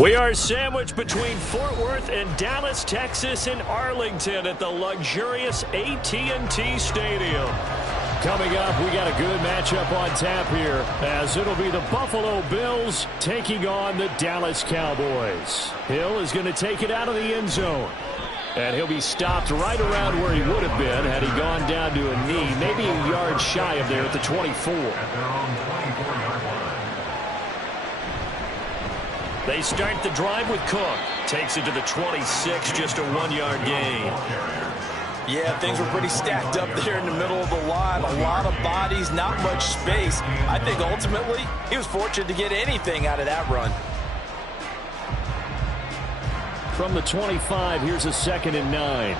We are sandwiched between Fort Worth and Dallas, Texas in Arlington at the luxurious AT&T Stadium. Coming up, we got a good matchup on tap here, as it'll be the Buffalo Bills taking on the Dallas Cowboys. Hill is going to take it out of the end zone. And he'll be stopped right around where he would have been had he gone down to a knee, maybe a yard shy of there at the 24. They start the drive with Cook. Takes it to the 26, just a 1-yard gain. Yeah, things were pretty stacked up there in the middle of the line. A lot of bodies, not much space. I think ultimately he was fortunate to get anything out of that run. From the 25, here's a 2nd and 9.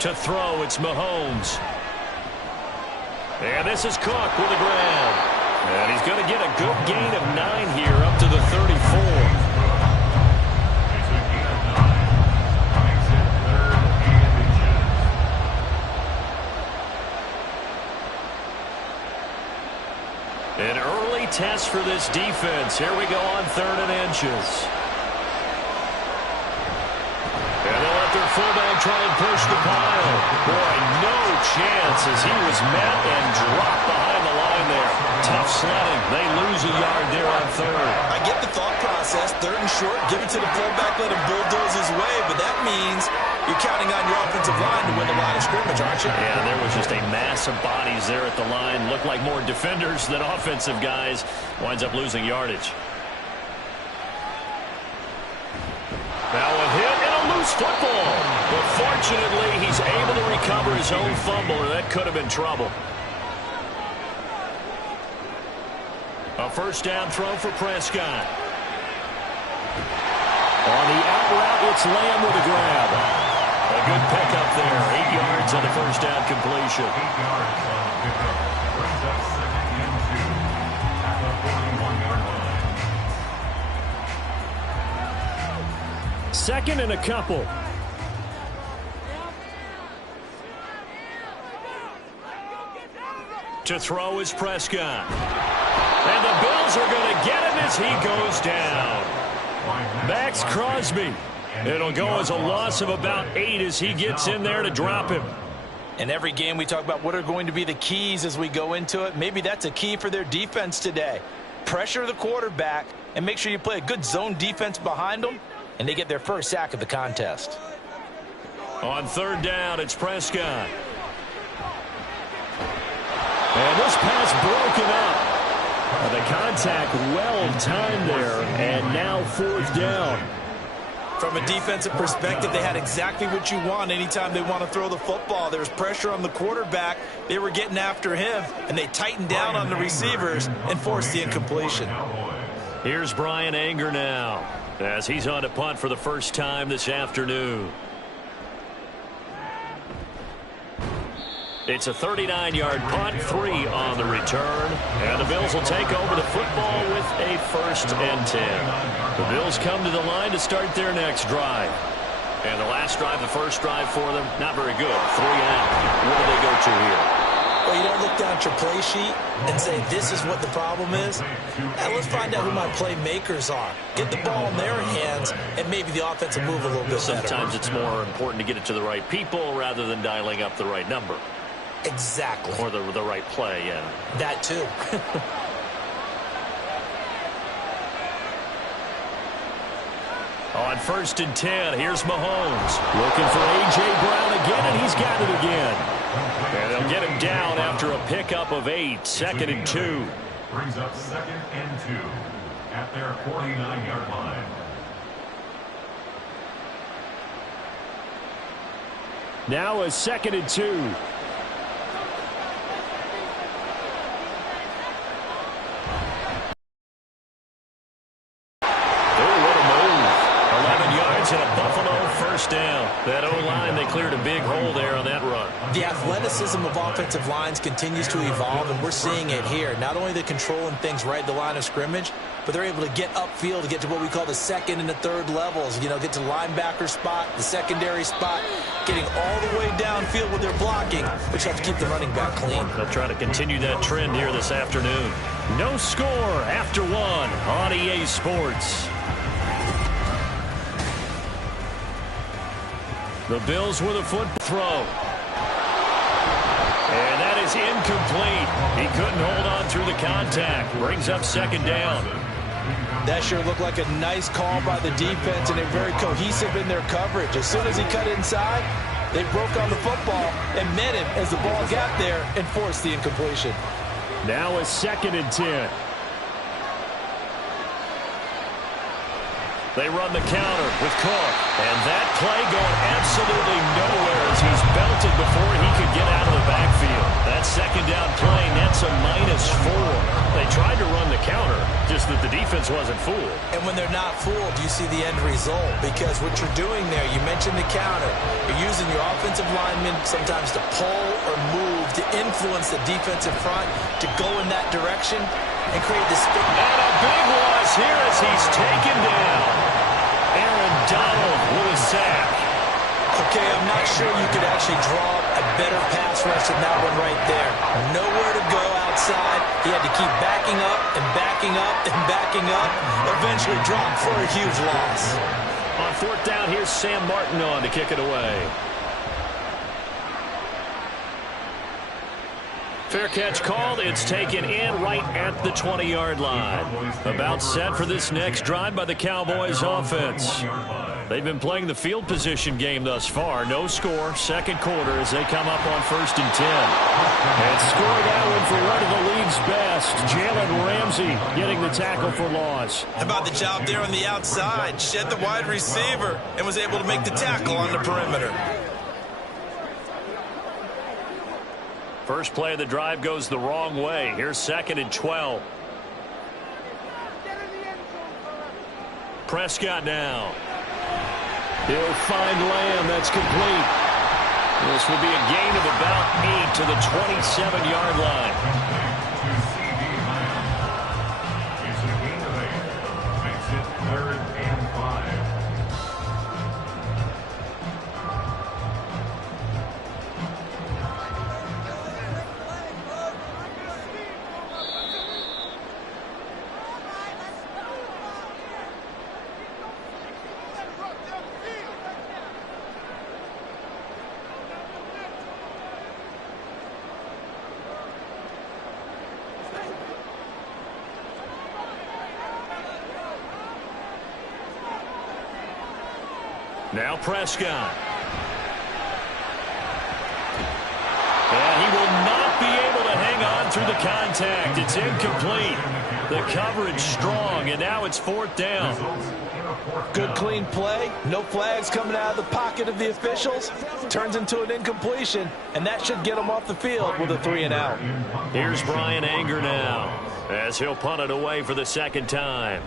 To throw, it's Mahomes. And this is Cook with a grab. And he's going to get a good gain of 9 here up to the 34. An early test for this defense. Here we go on 3rd and inches. And they'll let their fullback try and push the pile. Boy, no chance as he was met and dropped behind the line there. Tough sledding. They lose a yard there on 3rd. I get the thought process. 3rd and short, give it to the fullback, let him bulldoze his way. But that means you're counting on your offensive line to win the line of scrimmage, aren't you? Yeah, there was just a mass of bodies there at the line. Looked like more defenders than offensive guys. Winds up losing yardage. Now a hit and a loose football. But fortunately, he's able to recover his own fumble, or that could have been trouble. A 1st down throw for Prescott. On the out route, it's Lamb with a grab. A good pickup there. 8 yards on the 1st down completion. 8 yards on the pickup. Brings up 2nd and 2 at the 41-yard line. 2nd and a couple. To throw is Prescott. And the Bills are going to get him as he goes down. Max Crosby. It'll go as a loss of about 8 as he gets in there to drop him. In every game we talk about what are going to be the keys as we go into it. Maybe that's a key for their defense today. Pressure the quarterback and make sure you play a good zone defense behind them, and they get their first sack of the contest. On 3rd down, it's Prescott. And this pass broken up. The contact well timed there, and now 4th down. From a defensive perspective, they had exactly what you want anytime they want to throw the football. There was pressure on the quarterback. They were getting after him, and they tightened down on the receivers and forced the incompletion. Here's Brian Anger now, as he's on to punt for the first time this afternoon. It's a 39-yard punt, 3 on the return. And the Bills will take over the football with a 1st and 10. The Bills come to the line to start their next drive. And the last drive, the first drive for them, not very good. 3 out. Where do they go to here? Well, you don't look down at your play sheet and say, this is what the problem is. Now, let's find out who my playmakers are. Get the ball in their hands, and maybe the offense will move a little bit better. Sometimes it's more important to get it to the right people rather than dialing up the right number. Exactly. Or the right play, yeah. That too. On 1st and 10, here's Mahomes. Looking for A.J. Brown again, and he's got it again. And they'll get him down after a pickup of 8. 2nd and 2. Brings up 2nd and 2 at their 49-yard line. Now a 2nd and 2. And a Buffalo 1st down. That O-line, they cleared a big hole there on that run. The athleticism of offensive lines continues to evolve, and we're seeing it here. Not only they're controlling things right at the line of scrimmage, but they're able to get upfield to get to what we call the second and the third levels. You know, get to the linebacker spot, the secondary spot, getting all the way downfield with their blocking, which helps keep the running back clean. They'll try to continue that trend here this afternoon. No score after one on EA Sports. The Bills with a foot throw. And that is incomplete. He couldn't hold on through the contact. Brings up second down. That sure looked like a nice call by the defense, and they're very cohesive in their coverage. As soon as he cut inside, they broke on the football and met him as the ball got there and forced the incompletion. Now a 2nd and 10. They run the counter with Cook. And that play going absolutely nowhere as he's belted before he could get out of the backfield. That second down play nets a -4. They tried to run the counter, just that the defense wasn't fooled. And when they're not fooled, you see the end result. Because what you're doing there, you mentioned the counter. You're using your offensive linemen sometimes to pull or move to influence the defensive front to go in that direction and create this big... And a big loss here as he's taken down. Aaron Donald with a sack. Okay, I'm not sure you could actually draw a better pass rush than that one right there. Nowhere to go outside. He had to keep backing up and backing up and backing up. Eventually dropped for a huge loss. On 4th down, here's Sam Martin on to kick it away. Fair catch called. It's taken in right at the 20-yard line. About set for this next drive by the Cowboys offense. They've been playing the field position game thus far. No score, second quarter as they come up on 1st and 10. And score that one for one of the league's best. Jalen Ramsey getting the tackle for loss. How about the job there on the outside? Shed the wide receiver and was able to make the tackle on the perimeter. First play of the drive goes the wrong way. Here's 2nd and 12. Prescott now. He'll find Lamb. That's complete. This will be a gain of about 8 to the 27-yard line. It's a gain of 8. Makes it 3rd and 5. Now Prescott. And he will not be able to hang on through the contact. It's incomplete. The coverage strong, and now it's 4th down. Good clean play. No flags coming out of the pocket of the officials. Turns into an incompletion, and that should get him off the field with a 3 and out. Here's Brian Anger now as he'll punt it away for the 2nd time.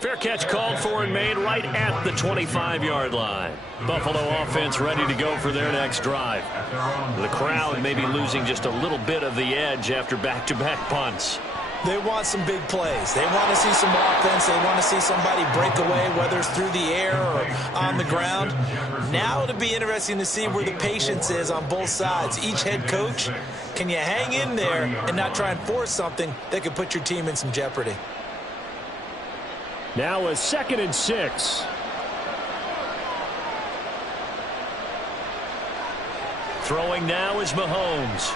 Fair catch called for and made right at the 25-yard line. Buffalo offense ready to go for their next drive. The crowd may be losing just a little bit of the edge after back-to-back punts. They want some big plays. They want to see some offense. They want to see somebody break away, whether it's through the air or on the ground. Now it'll be interesting to see where the patience is on both sides. Each head coach, can you hang in there and not try and force something that could put your team in some jeopardy? Now a 2nd and 6. Throwing now is Mahomes.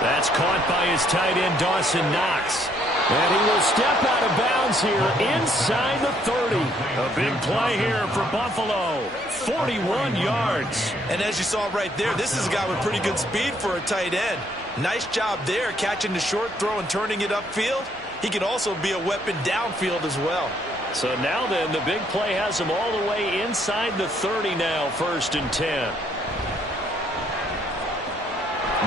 That's caught by his tight end, Dawson Knox. And he will step out of bounds here inside the 30. A big play here for Buffalo. 41 yards. And as you saw right there, this is a guy with pretty good speed for a tight end. Nice job there, catching the short throw and turning it upfield. He can also be a weapon downfield as well. So now then, the big play has him all the way inside the 30 now, 1st and 10.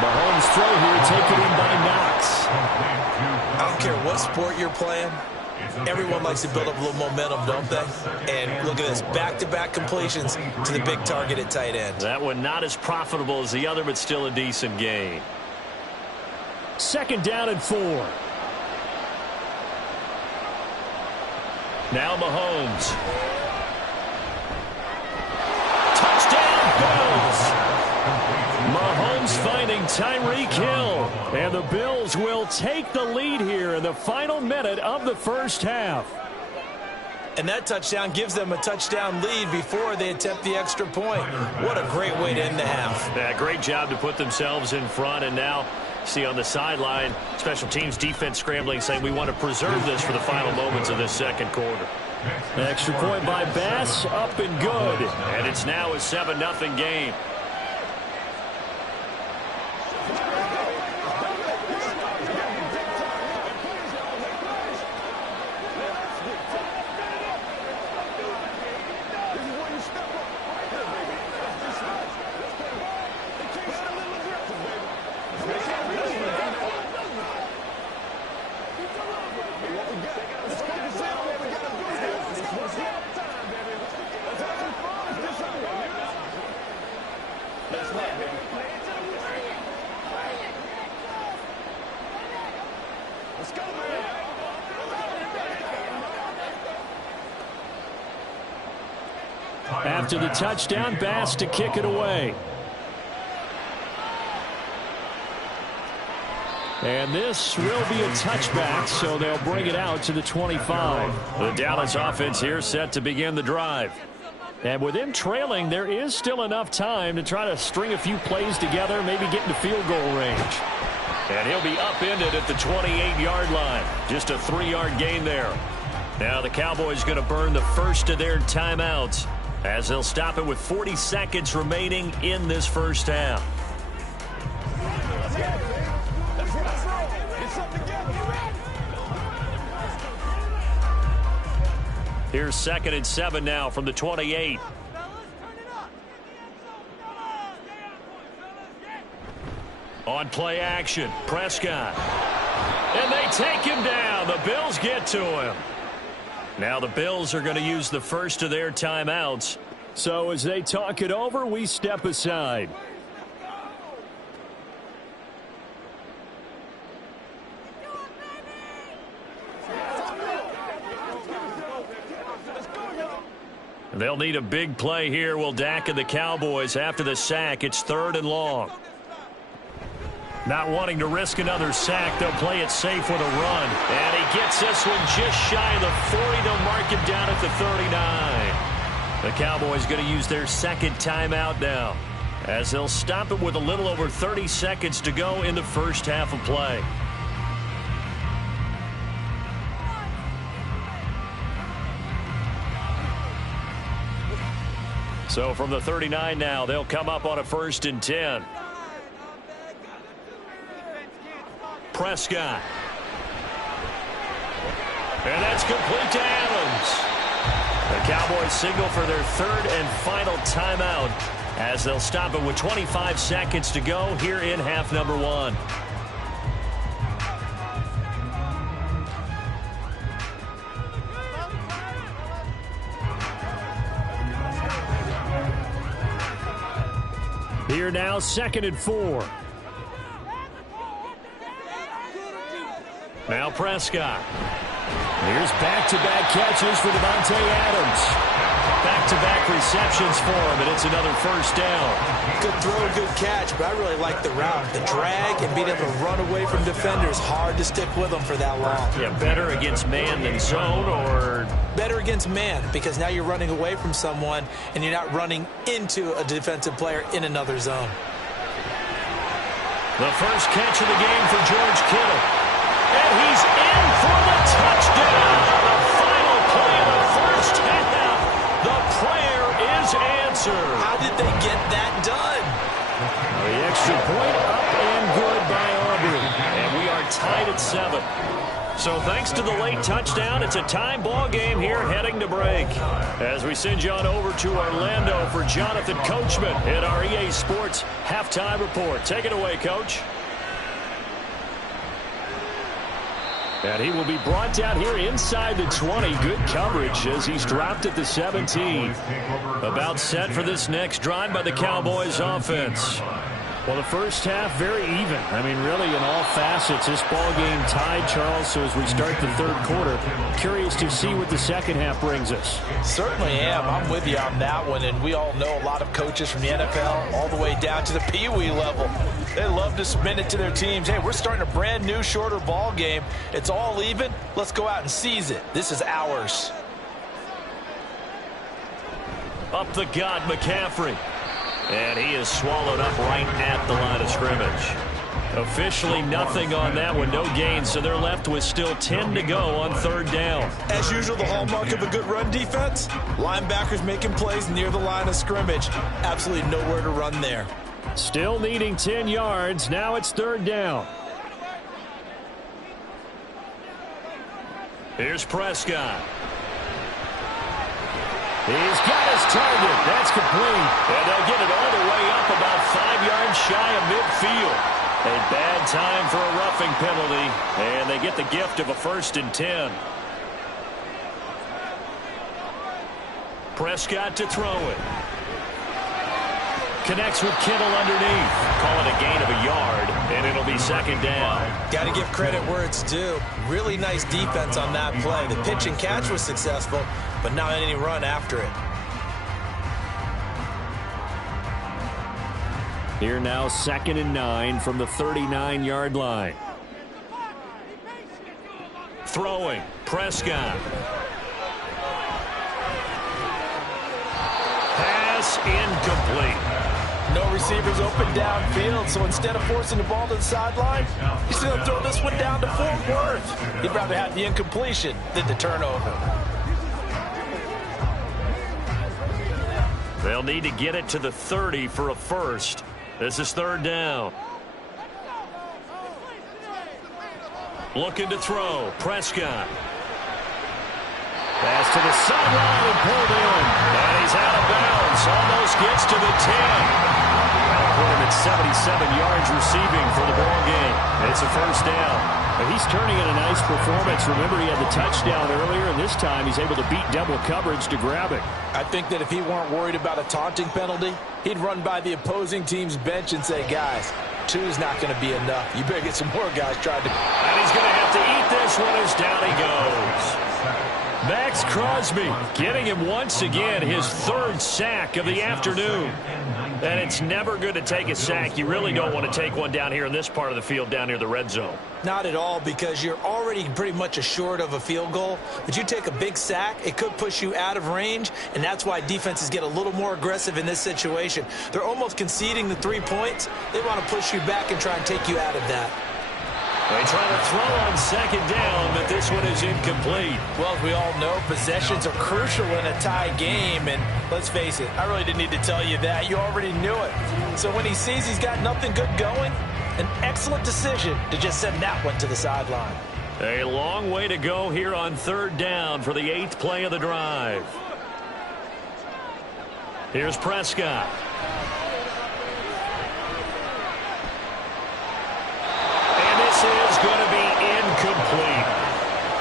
Mahomes throw here, taken in by Knox. I don't care what sport you're playing. Everyone likes to build up a little momentum, don't they? And look at this, back-to-back completions to the big target at tight end. That one not as profitable as the other, but still a decent gain. 2nd down and 4. Now Mahomes. Touchdown, Bills! Mahomes finding Tyreek Hill. And the Bills will take the lead here in the final minute of the first half. And that touchdown gives them a touchdown lead before they attempt the extra point. What a great way to end the half. Yeah, great job to put themselves in front. And now, see on the sideline, special teams defense scrambling, saying we want to preserve this for the final moments of this second quarter. Extra point by Bass, up and good. And it's now a 7-0 game. After the touchdown, Bass to kick it away. And this will be a touchback, so they'll bring it out to the 25. The Dallas offense here set to begin the drive. And with them trailing, there is still enough time to try to string a few plays together, maybe get into field goal range. And he'll be upended at the 28-yard line. Just a 3-yard gain there. Now the Cowboys going to burn the first of their timeouts, as they'll stop it with 40 seconds remaining in this first half. Here's 2nd and 7 now from the 28. On play action, Prescott. And they take him down. The Bills get to him. Now the Bills are going to use the first of their timeouts. So as they talk it over, we step aside. They'll need a big play here, will Dak and the Cowboys. After the sack, it's 3rd and long. Not wanting to risk another sack, they'll play it safe with a run. And he gets this one just shy of the 40. They'll mark him down at the 39. The Cowboys going to use their 2nd timeout now, as they'll stop it with a little over 30 seconds to go in the first half of play. So from the 39 now, they'll come up on a 1st and 10. Prescott. And that's complete to Adams. The Cowboys signal for their 3rd and final timeout, as they'll stop it with 25 seconds to go here in half number 1. Here now, 2nd and 4. Now Prescott. Here's back-to-back catches for Davante Adams. Back-to-back receptions for him, and it's another 1st down. Good throw, good catch, but I really like the route. The drag and being able to run away from defenders, hard to stick with them for that long. Yeah, better against man than zone, or? Better against man, because now you're running away from someone and you're not running into a defensive player in another zone. The first catch of the game for George Kittle. And he's in for the touchdown. The final play of the first half. The prayer is answered. How did they get that done? The extra point up and good by Aubrey. And we are tied at 7. So thanks to the late touchdown, it's a time ball game here heading to break. As we send you on over to Orlando for Jonathan Coachman at our EA Sports Halftime Report. Take it away, Coach. And he will be brought down here inside the 20. Good coverage as he's dropped at the 17. About set for this next drive by the Cowboys offense. Well, the first half, very even. I mean, really, in all facets, this ball game tied, Charles. So as we start the third quarter, curious to see what the second half brings us. Certainly am. I'm with you on that one. And we all know a lot of coaches from the NFL all the way down to the Pee Wee level. They love to submit it to their teams. Hey, we're starting a brand new, shorter ball game. It's all even. Let's go out and seize it. This is ours. Up the gut, McCaffrey. And he is swallowed up right at the line of scrimmage. Officially nothing on that one, no gain, so they're left with still 10 to go on third down. As usual, the hallmark of a good run defense, linebackers making plays near the line of scrimmage. Absolutely nowhere to run there. Still needing 10 yards, now it's third down. Here's Prescott. He's got his target. That's complete. And they'll get it all the way up about 5 yards shy of midfield. A bad time for a roughing penalty. And they get the gift of a 1st and 10. Prescott to throw it. Connects with Kittle underneath. Call it a gain of a yard, and it'll be second down. Got to give credit where it's due. Really nice defense on that play. The pitch and catch was successful, but not any run after it. Here now, 2nd and 9 from the 39-yard line. Throwing, Prescott. Pass incomplete. No receivers open downfield, so instead of forcing the ball to the sideline, he's going to throw this one down to Fort Worth. He'd rather have the incompletion than the turnover. They'll need to get it to the 30 for a first. This is third down. Looking to throw, Prescott. Pass to the sideline and pulled in. And he's out of bounds. Almost gets to the 10. That'll put him at 77 yards receiving for the ball game. It's a first down. But he's turning in a nice performance. Remember, he had the touchdown earlier, and this time he's able to beat double coverage to grab it. I think that if he weren't worried about a taunting penalty, he'd run by the opposing team's bench and say, guys, 2's not going to be enough. You better get some more guys trying to... And he's going to have to eat this one as down he goes. Max Crosby getting him once again his 3rd sack of the afternoon. And it's never good to take a sack. You really don't want to take one down here in this part of the field down near the red zone. Not at all, because you're already pretty much assured of a field goal. But you take a big sack, it could push you out of range, and that's why defenses get a little more aggressive in this situation. They're almost conceding the 3 points. They want to push you back and try and take you out of that. They try to throw on second down, but this one is incomplete. Well, as we all know, possessions are crucial in a tie game, and let's face it, I really didn't need to tell you that. You already knew it. So when he sees he's got nothing good going, an excellent decision to just send that one to the sideline. A long way to go here on third down for the 8th play of the drive. Here's Prescott. Is going to be incomplete.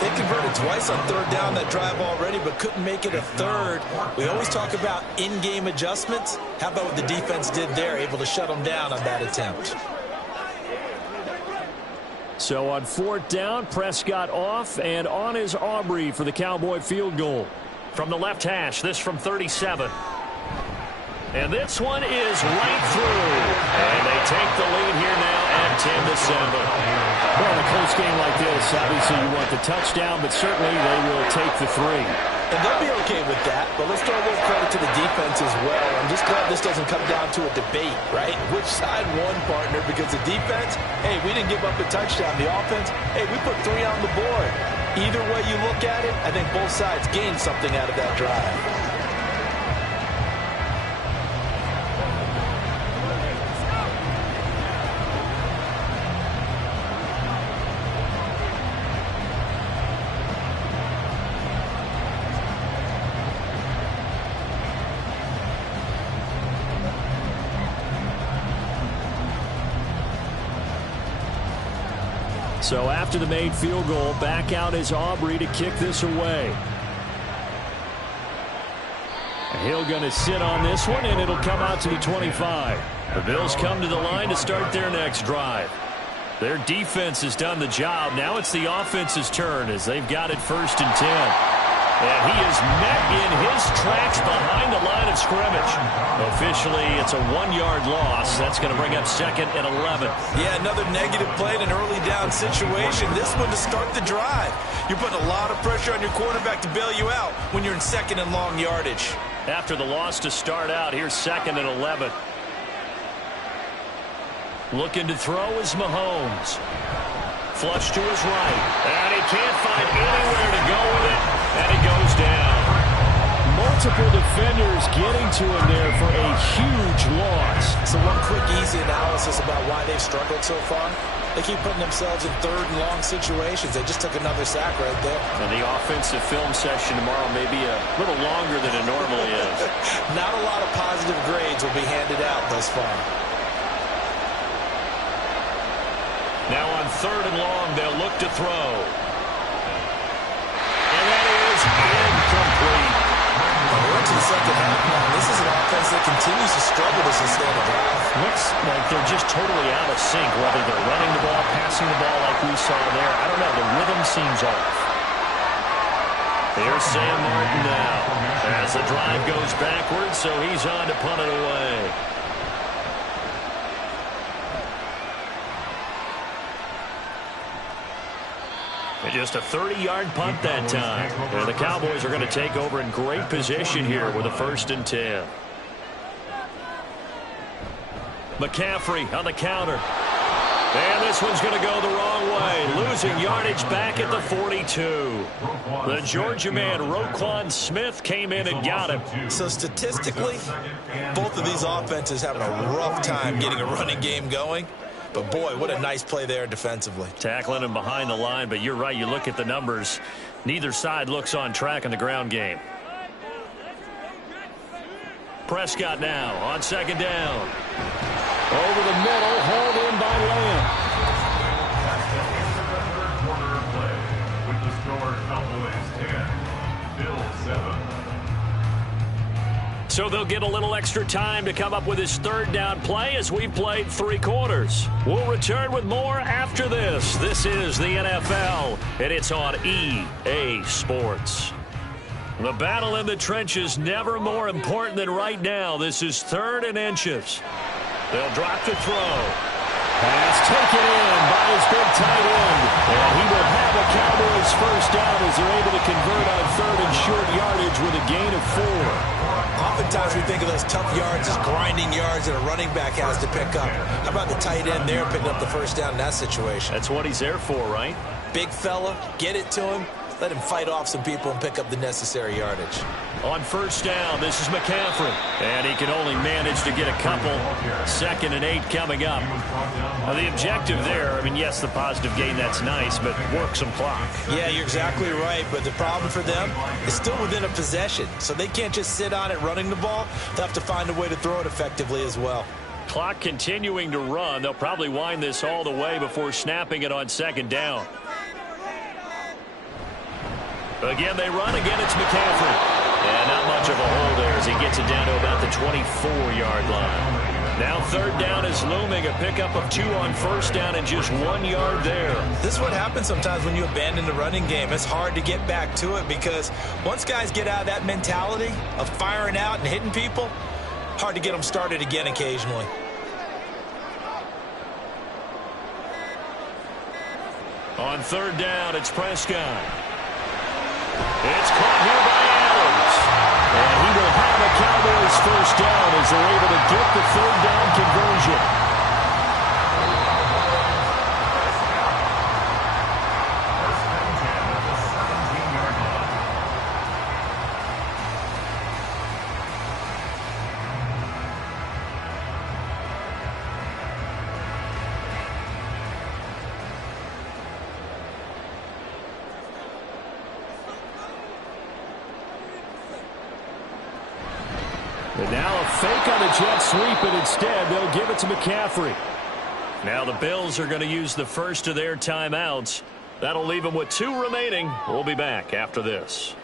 They converted twice on third down that drive already, but couldn't make it a third. We always talk about in-game adjustments. How about what the defense did there, able to shut them down on that attempt? So on 4th down, Prescott off, and on is Aubrey for the Cowboy field goal. From the left hash, this from 37. And this one is right through. And they take the lead here now at 10-7. Well, in a close game like this, obviously you want the touchdown, but certainly they will take the 3. And they'll be okay with that, but let's throw a little credit to the defense as well. I'm just glad this doesn't come down to a debate, right? Which side won, partner? Because the defense, hey, we didn't give up a touchdown. The offense, hey, we put 3 on the board. Either way you look at it, I think both sides gained something out of that drive. So after the made field goal, back out is Aubrey to kick this away. Hill going to sit on this one, and it'll come out to the 25. The Bills come to the line to start their next drive. Their defense has done the job. Now it's the offense's turn as they've got it 1st and 10. And he is met in his tracks behind the line of scrimmage. Officially, it's a 1-yard loss. That's going to bring up 2nd and 11. Yeah, another negative play in an early down situation. This one to start the drive. You're putting a lot of pressure on your quarterback to bail you out when you're in 2nd and long yardage. After the loss to start out, here's 2nd and 11. Looking to throw is Mahomes. Flush to his right. And he can't find anywhere to go with it. And he goes down. Multiple defenders getting to him there for a huge loss. So one quick, easy analysis about why they've struggled so far. They keep putting themselves in 3rd and long situations. They just took another sack right there. And the offensive film session tomorrow may be a little longer than it normally is. Not a lot of positive grades will be handed out thus far. Now on 3rd and long, they'll look to throw. And that is incomplete. We're into the second half now. This is an offense that continues to struggle to sustain a drive. Looks like they're just totally out of sync, whether they're running the ball, passing the ball like we saw there. I don't know. The rhythm seems off. Here's Sam Martin now. As the drive goes backwards, so he's on to punt it away. Just a 30-yard punt that time. And the Cowboys are going to take over in great position here with a 1st and 10. McCaffrey on the counter. And this one's going to go the wrong way. Losing yardage back at the 42. The Georgia man, Roquan Smith, came in and got him. So statistically, both of these offenses having a rough time getting a running game going. But, boy, what a nice play there defensively. Tackling him behind the line, but you're right. You look at the numbers. Neither side looks on track in the ground game. Prescott now on 2nd down. Over the middle, hauled in by Lamb. With the score, Cowboys 10, Bills 7. So they'll get a little extra time to come up with his 3rd down play as we've played 3 quarters. We'll return with more after this. This is the NFL, and it's on EA Sports. The battle in the trenches never more important than right now. This is 3rd and inches. They'll drop to throw. Pass taken in by his big tight end. And he will have a Cowboys 1st down as they're able to convert on 3rd and short yardage with a gain of 4. Oftentimes we think of those tough yards as grinding yards that a running back has to pick up. How about the tight end there picking up the 1st down in that situation? That's what he's there for, right? Big fella, get it to him. Let him fight off some people and pick up the necessary yardage. On 1st down, this is McCaffrey. And he can only manage to get a couple. 2nd and 8 coming up. Now the objective there, I mean, yes, the positive gain, that's nice, but work some clock. Yeah, you're exactly right. But the problem for them is still within a possession. So they can't just sit on it running the ball. They'll have to find a way to throw it effectively as well. Clock continuing to run. They'll probably wind this all the way before snapping it on 2nd down. Again, they run. Again, it's McCaffrey. And not much of a hole there as he gets it down to about the 24-yard line. Now 3rd down is looming. A pickup of 2 on 1st down and just 1 yard there. This is what happens sometimes when you abandon the running game. It's hard to get back to it because once guys get out of that mentality of firing out and hitting people, hard to get them started again occasionally. On 3rd down, it's Prescott. It's caught here by Adams. And he will have a Cowboys 1st down as they're able to get the 3rd down conversion. And now a fake on the jet sweep, and instead they'll give it to McCaffrey. Now the Bills are going to use the first of their timeouts. That'll leave them with 2 remaining. We'll be back after this.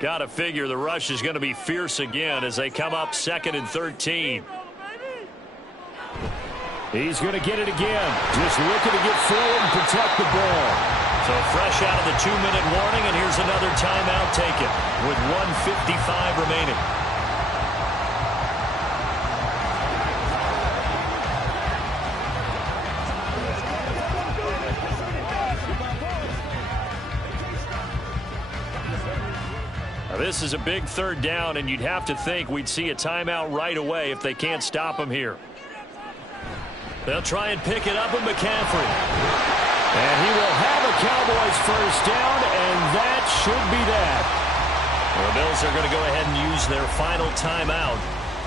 Got to figure the rush is going to be fierce again as they come up 2nd and 13. He's going to get it again. Just looking to get forward and protect the ball. So fresh out of the 2-minute warning, and here's another timeout taken with 1:55 remaining. Now, this is a big 3rd down, and you'd have to think we'd see a timeout right away if they can't stop him here. They'll try and pick it up with McCaffrey. And he will have a Cowboys first down, and that should be that. The Bills are going to go ahead and use their final timeout,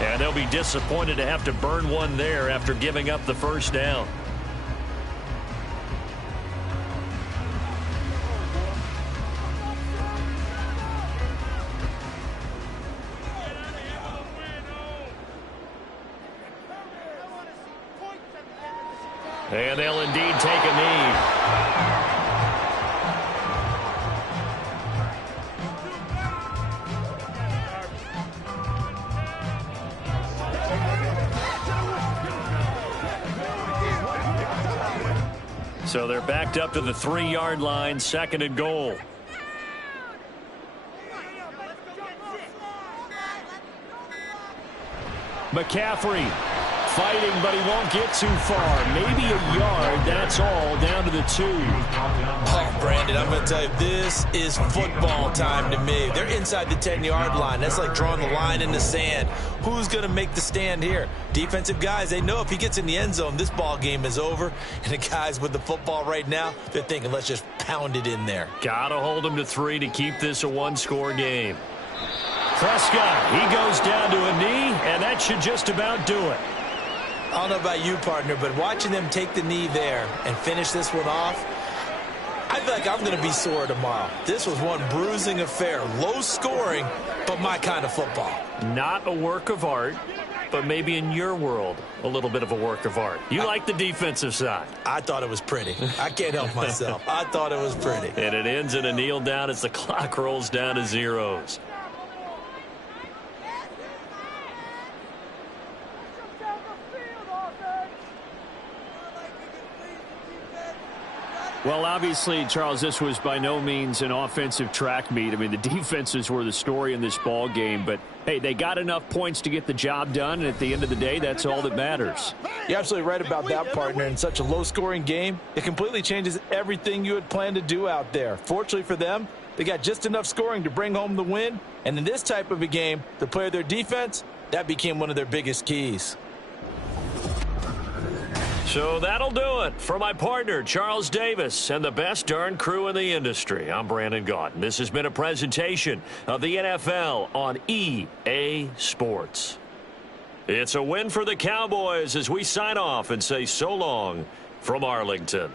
and they'll be disappointed to have to burn one there after giving up the first down. And they'll indeed take a knee. So they're backed up to the 3-yard line, 2nd and goal. McCaffrey fighting, but he won't get too far. Maybe a yard, that's all, down to the 2. Oh, Brandon, I'm going to tell you, this is football time to me. They're inside the 10-yard line. That's like drawing the line in the sand. Who's going to make the stand here? Defensive guys, they know if he gets in the end zone, this ball game is over. And the guys with the football right now, they're thinking, let's just pound it in there. Got to hold him to 3 to keep this a 1-score game. Prescott, he goes down to a knee, and that should just about do it. I don't know about you, partner, but watching them take the knee there and finish this one off, I feel like I'm going to be sore tomorrow. This was one bruising affair. Low scoring, but my kind of football. Not a work of art, but maybe in your world, a little bit of a work of art. You like the defensive side. I thought it was pretty. I can't help myself. I thought it was pretty. And it ends in a kneel down as the clock rolls down to zeros. Well, obviously, Charles, this was by no means an offensive track meet. I mean, the defenses were the story in this ball game. But, hey, they got enough points to get the job done, and at the end of the day, that's all that matters. You're absolutely right about that, partner. In such a low-scoring game, it completely changes everything you had planned to do out there. Fortunately for them, they got just enough scoring to bring home the win. And in this type of a game, to play their defense, that became one of their biggest keys. So that'll do it for my partner, Charles Davis, and the best darn crew in the industry. I'm Brandon Gaudin. This has been a presentation of the NFL on EA Sports. It's a win for the Cowboys as we sign off and say so long from Arlington.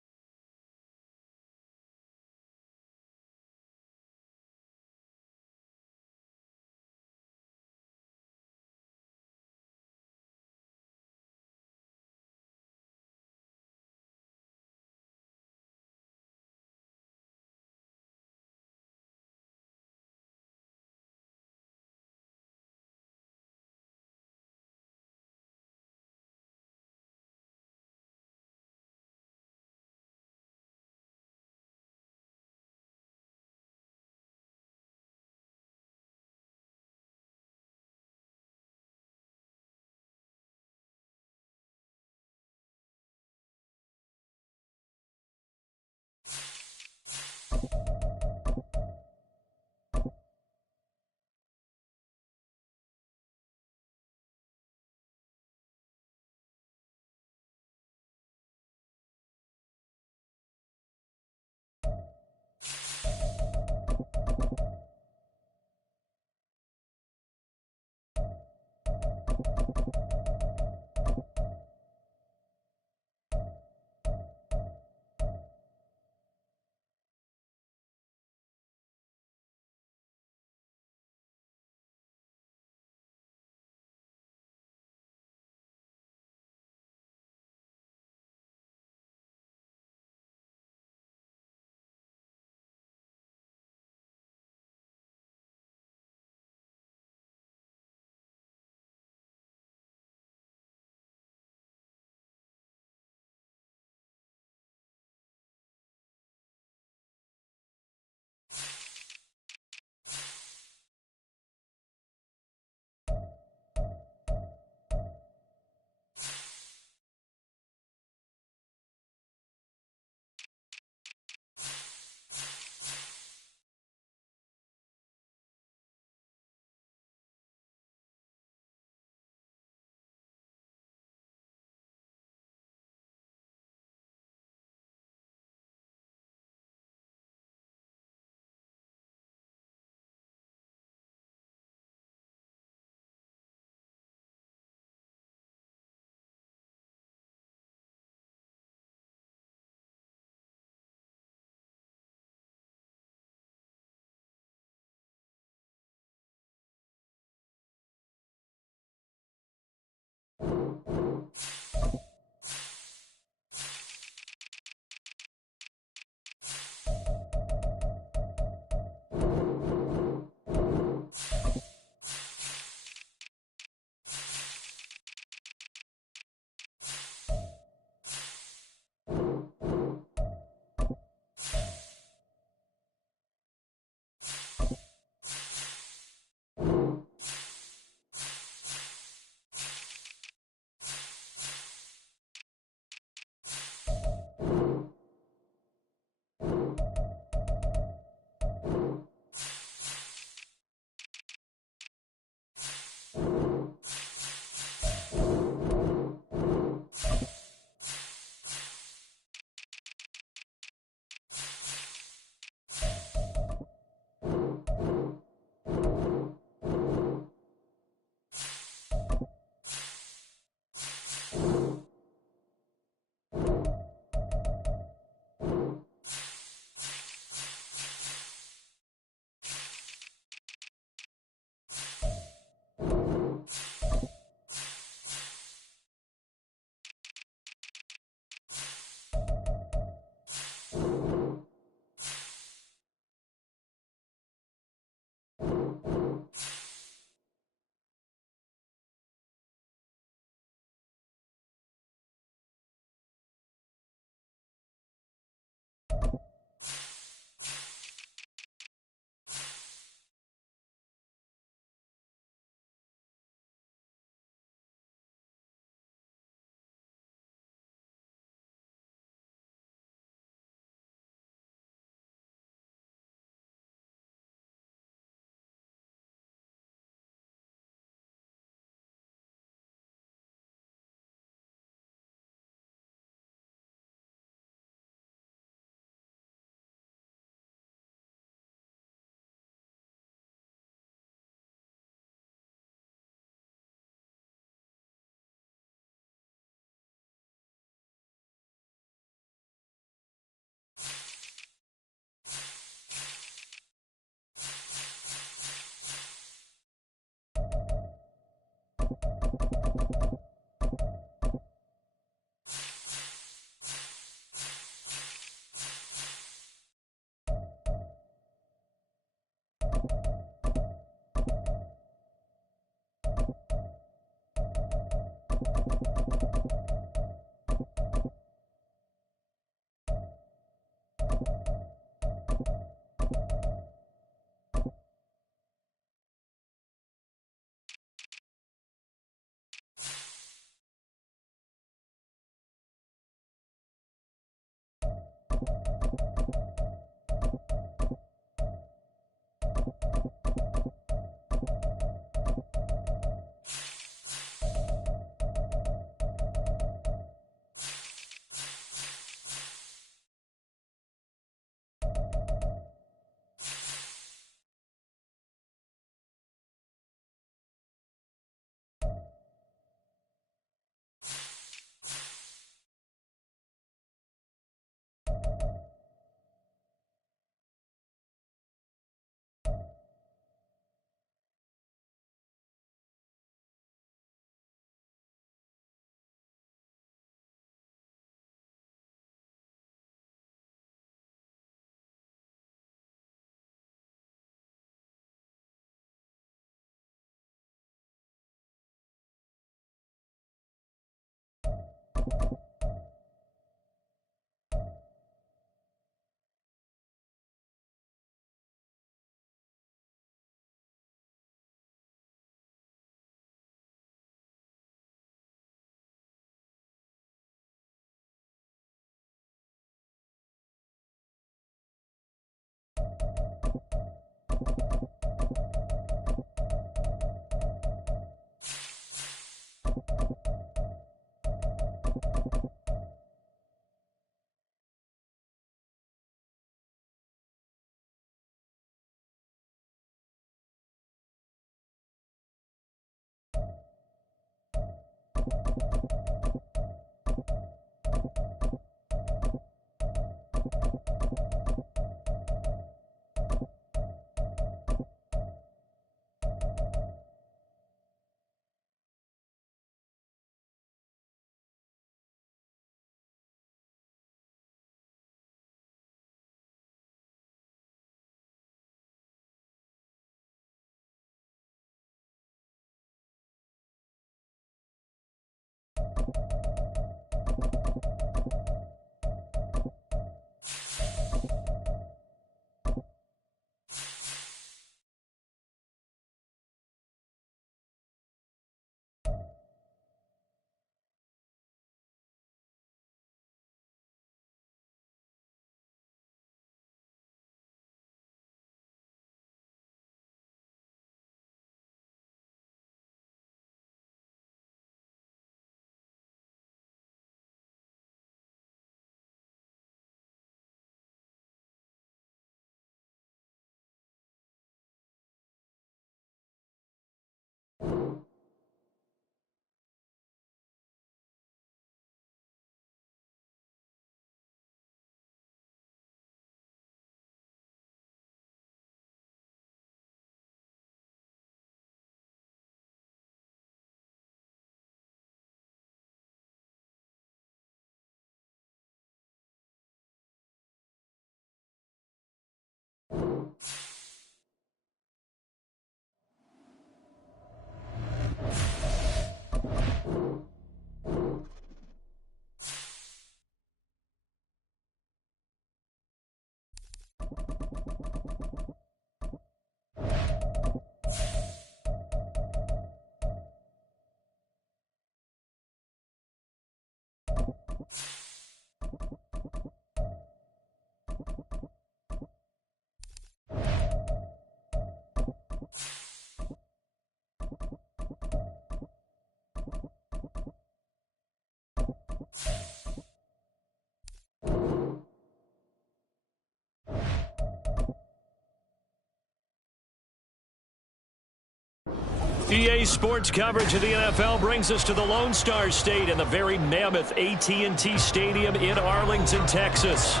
EA Sports coverage of the NFL brings us to the Lone Star State and the very mammoth AT&T Stadium in Arlington, Texas.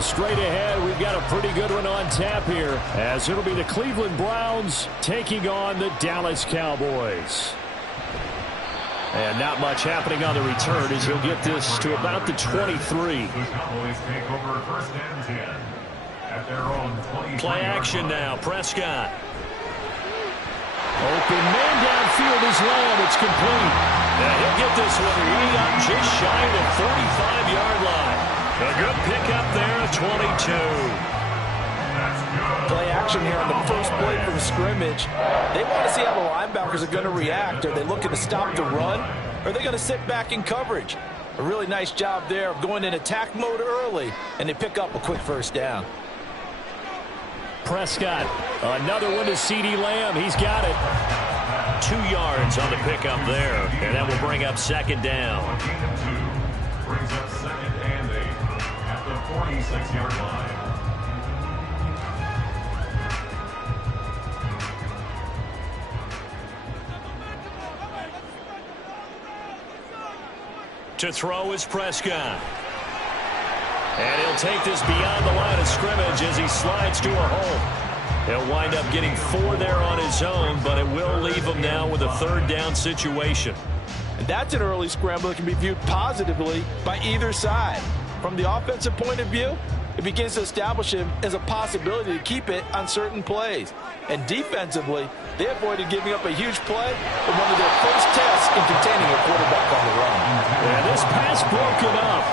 Straight ahead, we've got a pretty good one on tap here, as it'll be the Cleveland Browns taking on the Dallas Cowboys. And not much happening on the return as he'll get this to about the 23. The Cowboys take over first and 10 at their own 20. Play action now, Prescott. Open man downfield is Lamb. It's complete. And he'll get this one way up just shy of the 45-yard line. A good pickup there at 22. Play action here on the first play from scrimmage. They want to see how the linebackers are going to react. Are they looking to stop the run? Or are they going to sit back in coverage? A really nice job there of going in attack mode early, and they pick up a quick first down. Prescott, another one to CeeDee Lamb. He's got it. 2 yards on the pickup there, and that will bring up second down. Brings up 2nd and 8 at the 46-yard line. To throw is Prescott. And he'll take this beyond the line of scrimmage as he slides to a hole. He'll wind up getting 4 there on his own, but it will leave him now with a 3rd down situation. And that's an early scramble that can be viewed positively by either side. From the offensive point of view, it begins to establish him as a possibility to keep it on certain plays. And defensively, they avoided giving up a huge play in one of their first tests in containing a quarterback on the run. And this pass broken up.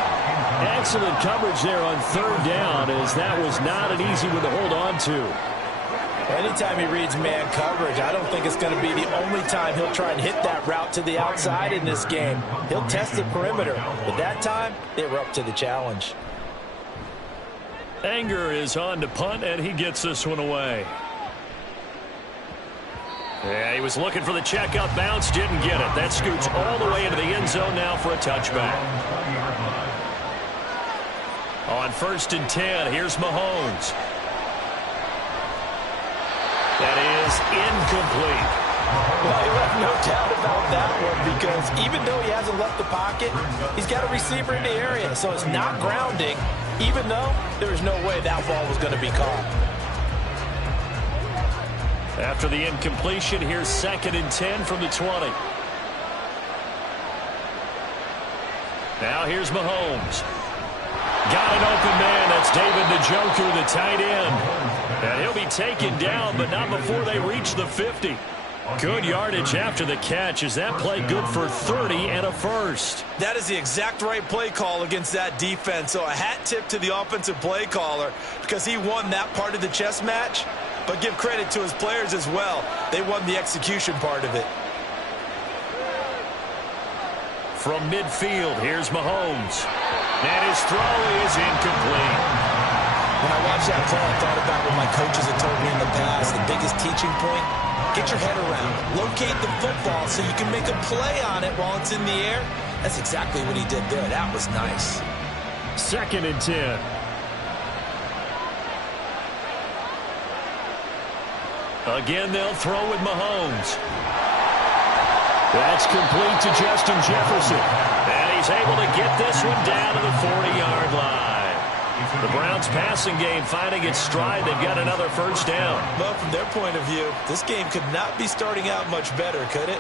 Excellent coverage there on 3rd down, as that was not an easy one to hold on to. Anytime he reads man coverage, I don't think it's going to be the only time he'll try and hit that route to the outside in this game. He'll test the perimeter, but that time, they were up to the challenge. Anger is on to punt, and he gets this one away. Yeah, he was looking for the check-up bounce, didn't get it. That scoots all the way into the end zone now for a touchback. On 1st and 10, here's Mahomes. That is incomplete. Well, you have no doubt about that one, because even though he hasn't left the pocket, he's got a receiver in the area, so it's not grounding, even though there is no way that ball was going to be caught. After the incompletion, here's 2nd and 10 from the 20. Now here's Mahomes. Got an open man. That's David Njoku, the tight end. And he'll be taken down, but not before they reach the 50. Good yardage after the catch. Is that play good for 30 and a first? That is the exact right play call against that defense. So a hat tip to the offensive play caller, because he won that part of the chess match. But give credit to his players as well. They won the execution part of it. From midfield, here's Mahomes. And his throw is incomplete. When I watched that play, I thought about what my coaches had told me in the past. The biggest teaching point, get your head around. Locate the football so you can make a play on it while it's in the air. That's exactly what he did there. That was nice. 2nd and 10. Again, they'll throw with Mahomes. That's complete to Justin Jefferson. And he's able to get this one down to the 40-yard line. The Browns passing game finding its stride. They've got another first down. Well, from their point of view, this game could not be starting out much better, could it?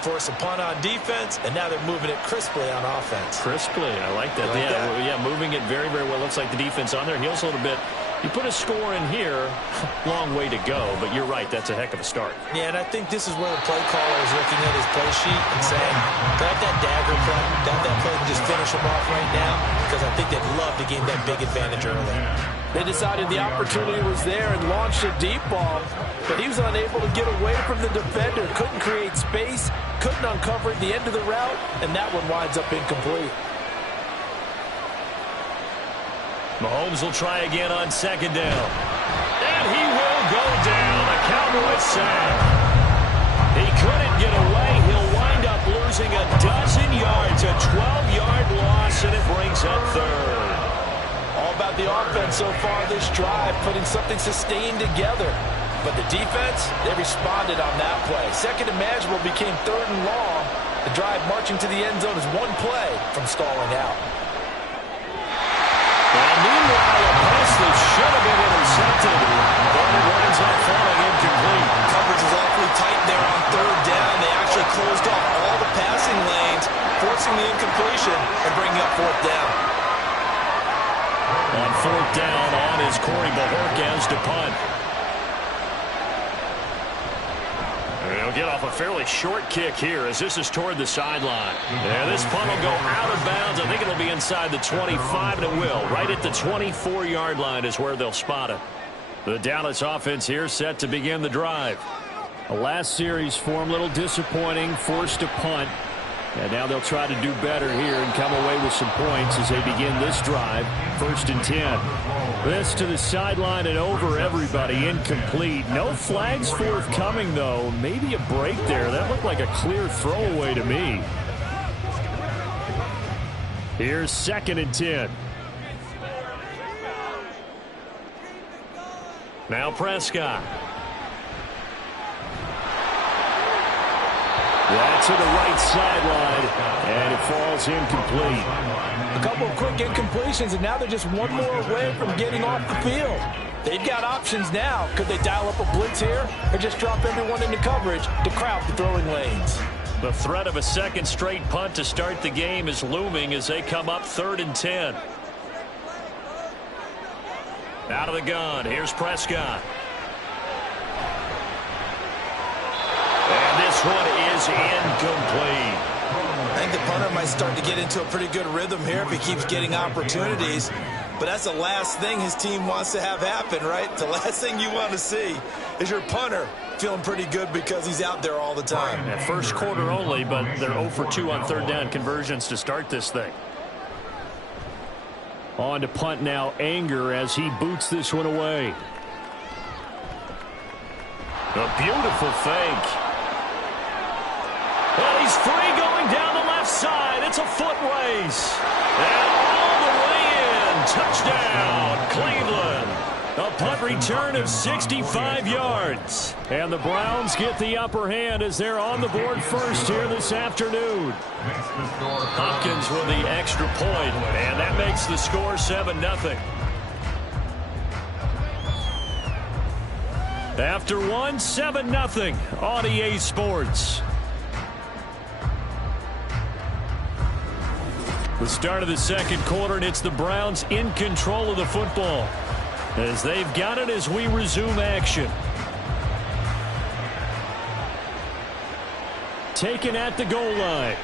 Force a punt on defense, and now they're moving it crisply on offense. Crisply, I like that. Yeah, moving it very, very well. Looks like the defense on their heels a little bit. You put a score in here, long way to go, but you're right, that's a heck of a start. Yeah, and I think this is where the play caller is looking at his play sheet and saying, grab that dagger play, grab that play and just finish him off right now, because I think they'd love to gain that big advantage early. They decided the opportunity was there and launched a deep ball, but he was unable to get away from the defender, couldn't create space, couldn't uncover at the end of the route, and that one winds up incomplete. Mahomes will try again on 2nd down. And he will go down. A Cowboys sack. He couldn't get away. He'll wind up losing a dozen yards. A 12-yard loss, and it brings up 3rd. All about the offense so far this drive, putting something sustained together. But the defense, they responded on that play. 2nd and manageable became 3rd and long. The drive marching to the end zone is one play from stalling out. And meanwhile, a pass that should have been intercepted, but it winds up falling incomplete. Coverage is awfully tight there on 3rd down. They actually closed off all the passing lanes, forcing the incompletion and bringing up 4th down. On 4th down, on is Corey Bojorquez to punt. He'll get off a fairly short kick here as this is toward the sideline. Yeah, this punt will go out of bounds. I think it'll be inside the 25, and it will. Right at the 24-yard line is where they'll spot it. The Dallas offense here set to begin the drive. The last series for him, a little disappointing, forced to punt. And now they'll try to do better here and come away with some points as they begin this drive. 1st and 10. This to the sideline and over everybody. Incomplete. No flags forthcoming, though. Maybe a break there. That looked like a clear throwaway to me. Here's 2nd and 10. Now Prescott. That's to the right sideline, and it falls incomplete. A couple of quick incompletions, and now they're just one more away from getting off the field. They've got options now. Could they dial up a blitz here or just drop everyone into coverage to crowd the throwing lanes? The threat of a second straight punt to start the game is looming as they come up 3rd and 10. Out of the gun, here's Prescott. And this one is incomplete. I think the punter might start to get into a pretty good rhythm here if he keeps getting opportunities. But that's the last thing his team wants to have happen, right? The last thing you want to see is your punter feeling pretty good because he's out there all the time. Yeah, first quarter only, but they're 0 for 2 on 3rd down conversions to start this thing. On to punt now, Anger, as he boots this one away. A beautiful fake. And he's free going down the left side. It's a foot race. And all the way in. Touchdown, Cleveland. A punt return of 65 yards. And the Browns get the upper hand as they're on the board first here this afternoon. Hopkins with the extra point, and that makes the score 7-0. After one, 7-0 on EA Sports. The start of the second quarter, and it's the Browns in control of the football as they've got it as we resume action. Taken at the goal line.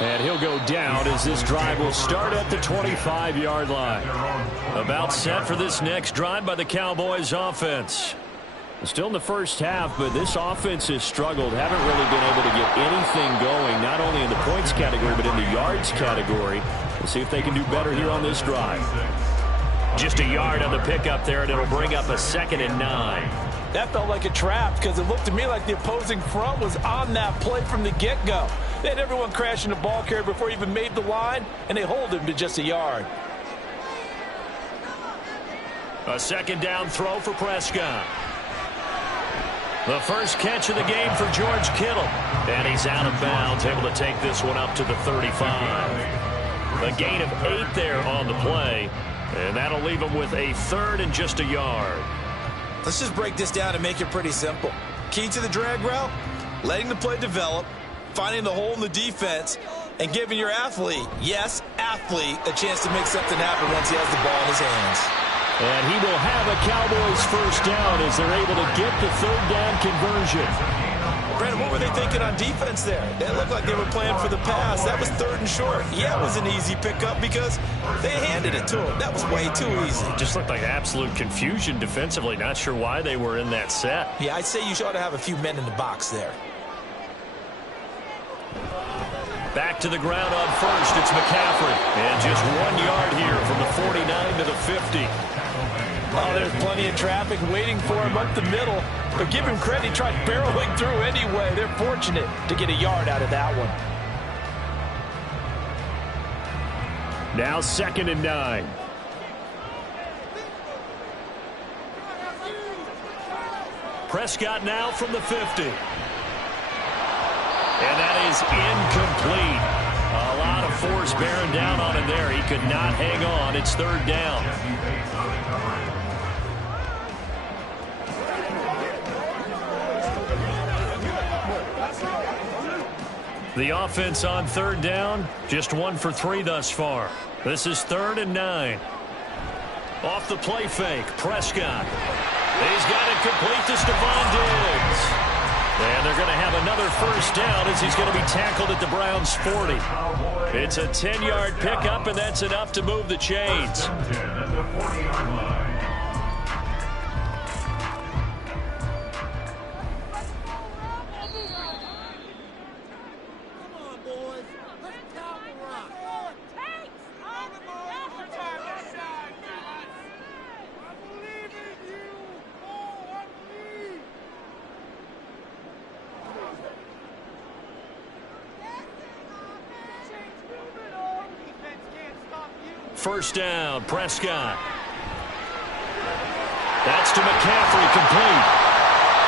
And he'll go down as this drive will start at the 25-yard line. About set for this next drive by the Cowboys offense. Still in the first half, but this offense has struggled. Haven't really been able to get anything going, not only in the points category, but in the yards category. We'll see if they can do better here on this drive. Just a yard on the pickup there, and it'll bring up a 2nd and 9. That felt like a trap because it looked to me like the opposing front was on that play from the get-go. They had everyone crashing the ball carrier before he even made the line, and they hold him to just a yard. A 2nd down throw for Prescott. The first catch of the game for George Kittle. And he's out of bounds, able to take this one up to the 35. A gain of 8 there on the play. And that'll leave him with a 3rd and just a yard. Let's just break this down and make it pretty simple. Key to the drag route, letting the play develop, finding the hole in the defense, and giving your athlete, yes, athlete, a chance to make something happen once he has the ball in his hands. And he will have a Cowboys first down as they're able to get the 3rd down conversion. Brandon, what were they thinking on defense there? They looked like they were playing for the pass. That was 3rd and short. Yeah, it was an easy pickup because they handed it to him. That was way too easy. Just looked like absolute confusion defensively. Not sure why they were in that set. Yeah, I'd say you ought to have a few men in the box there. Back to the ground on first. It's McCaffrey. And just 1 yard here from the 49 to the 50. Oh, there's plenty of traffic waiting for him up the middle. But give him credit, he tried barreling through anyway. They're fortunate to get a yard out of that one. Now 2nd and 9. Prescott now from the 50. And that is incomplete. A lot of force bearing down on him there. He could not hang on. It's 3rd down. The offense on 3rd down, just 1 for 3 thus far. This is 3rd and 9. Off the play fake, Prescott. He's got it complete to Stephon Diggs. And they're going to have another first down as he's going to be tackled at the Browns' 40. It's a 10-yard pickup, and that's enough to move the chains. first down. Prescott. That's to McCaffrey, complete.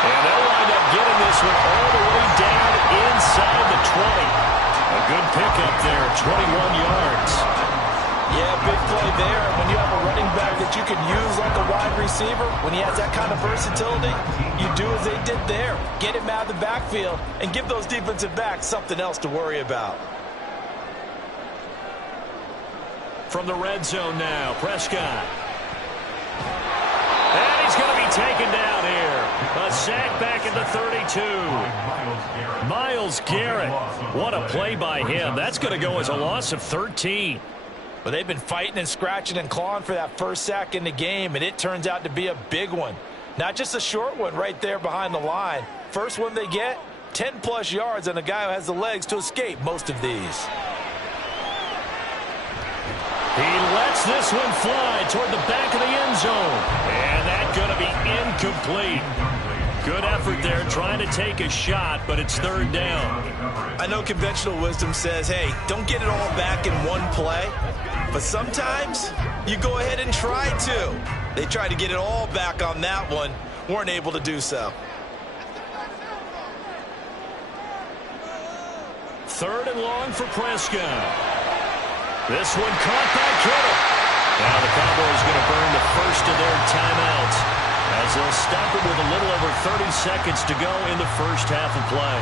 And they'll wind up getting this one all the way down inside the 20. A good pickup there, 21 yards. Yeah, big play there. When you have a running back that you can use like a wide receiver, when he has that kind of versatility, you do as they did there. Get him out of the backfield and give those defensive backs something else to worry about. From the red zone now, Prescott. And he's going to be taken down here. A sack back at the 32. Myles Garrett. What a play by him. That's going to go as a loss of 13. But they've been fighting and scratching and clawing for that first sack in the game, and it turns out to be a big one. Not just a short one right there behind the line. First one they get, 10-plus yards on a guy who has the legs to escape most of these. He lets this one fly toward the back of the end zone. And that's going to be incomplete. Good effort there trying to take a shot, but it's third down. I know conventional wisdom says, hey, don't get it all back in one play. But sometimes you go ahead and try to. They tried to get it all back on that one. Weren't able to do so. Third and long for Prescott. This one caught by Kittle. Now the Cowboys going to burn the first of their timeouts as they'll stop it with a little over 30 seconds to go in the first half of play.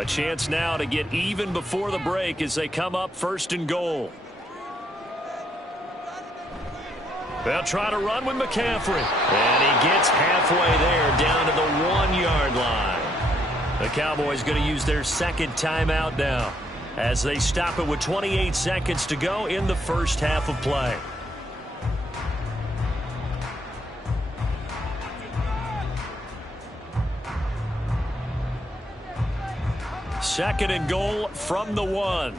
A chance now to get even before the break as they come up first and goal. They'll try to run with McCaffrey. And he gets halfway there down to the 1-yard line. The Cowboys going to use their second timeout now as they stop it with 28 seconds to go in the first half of play. Second and goal from the 1.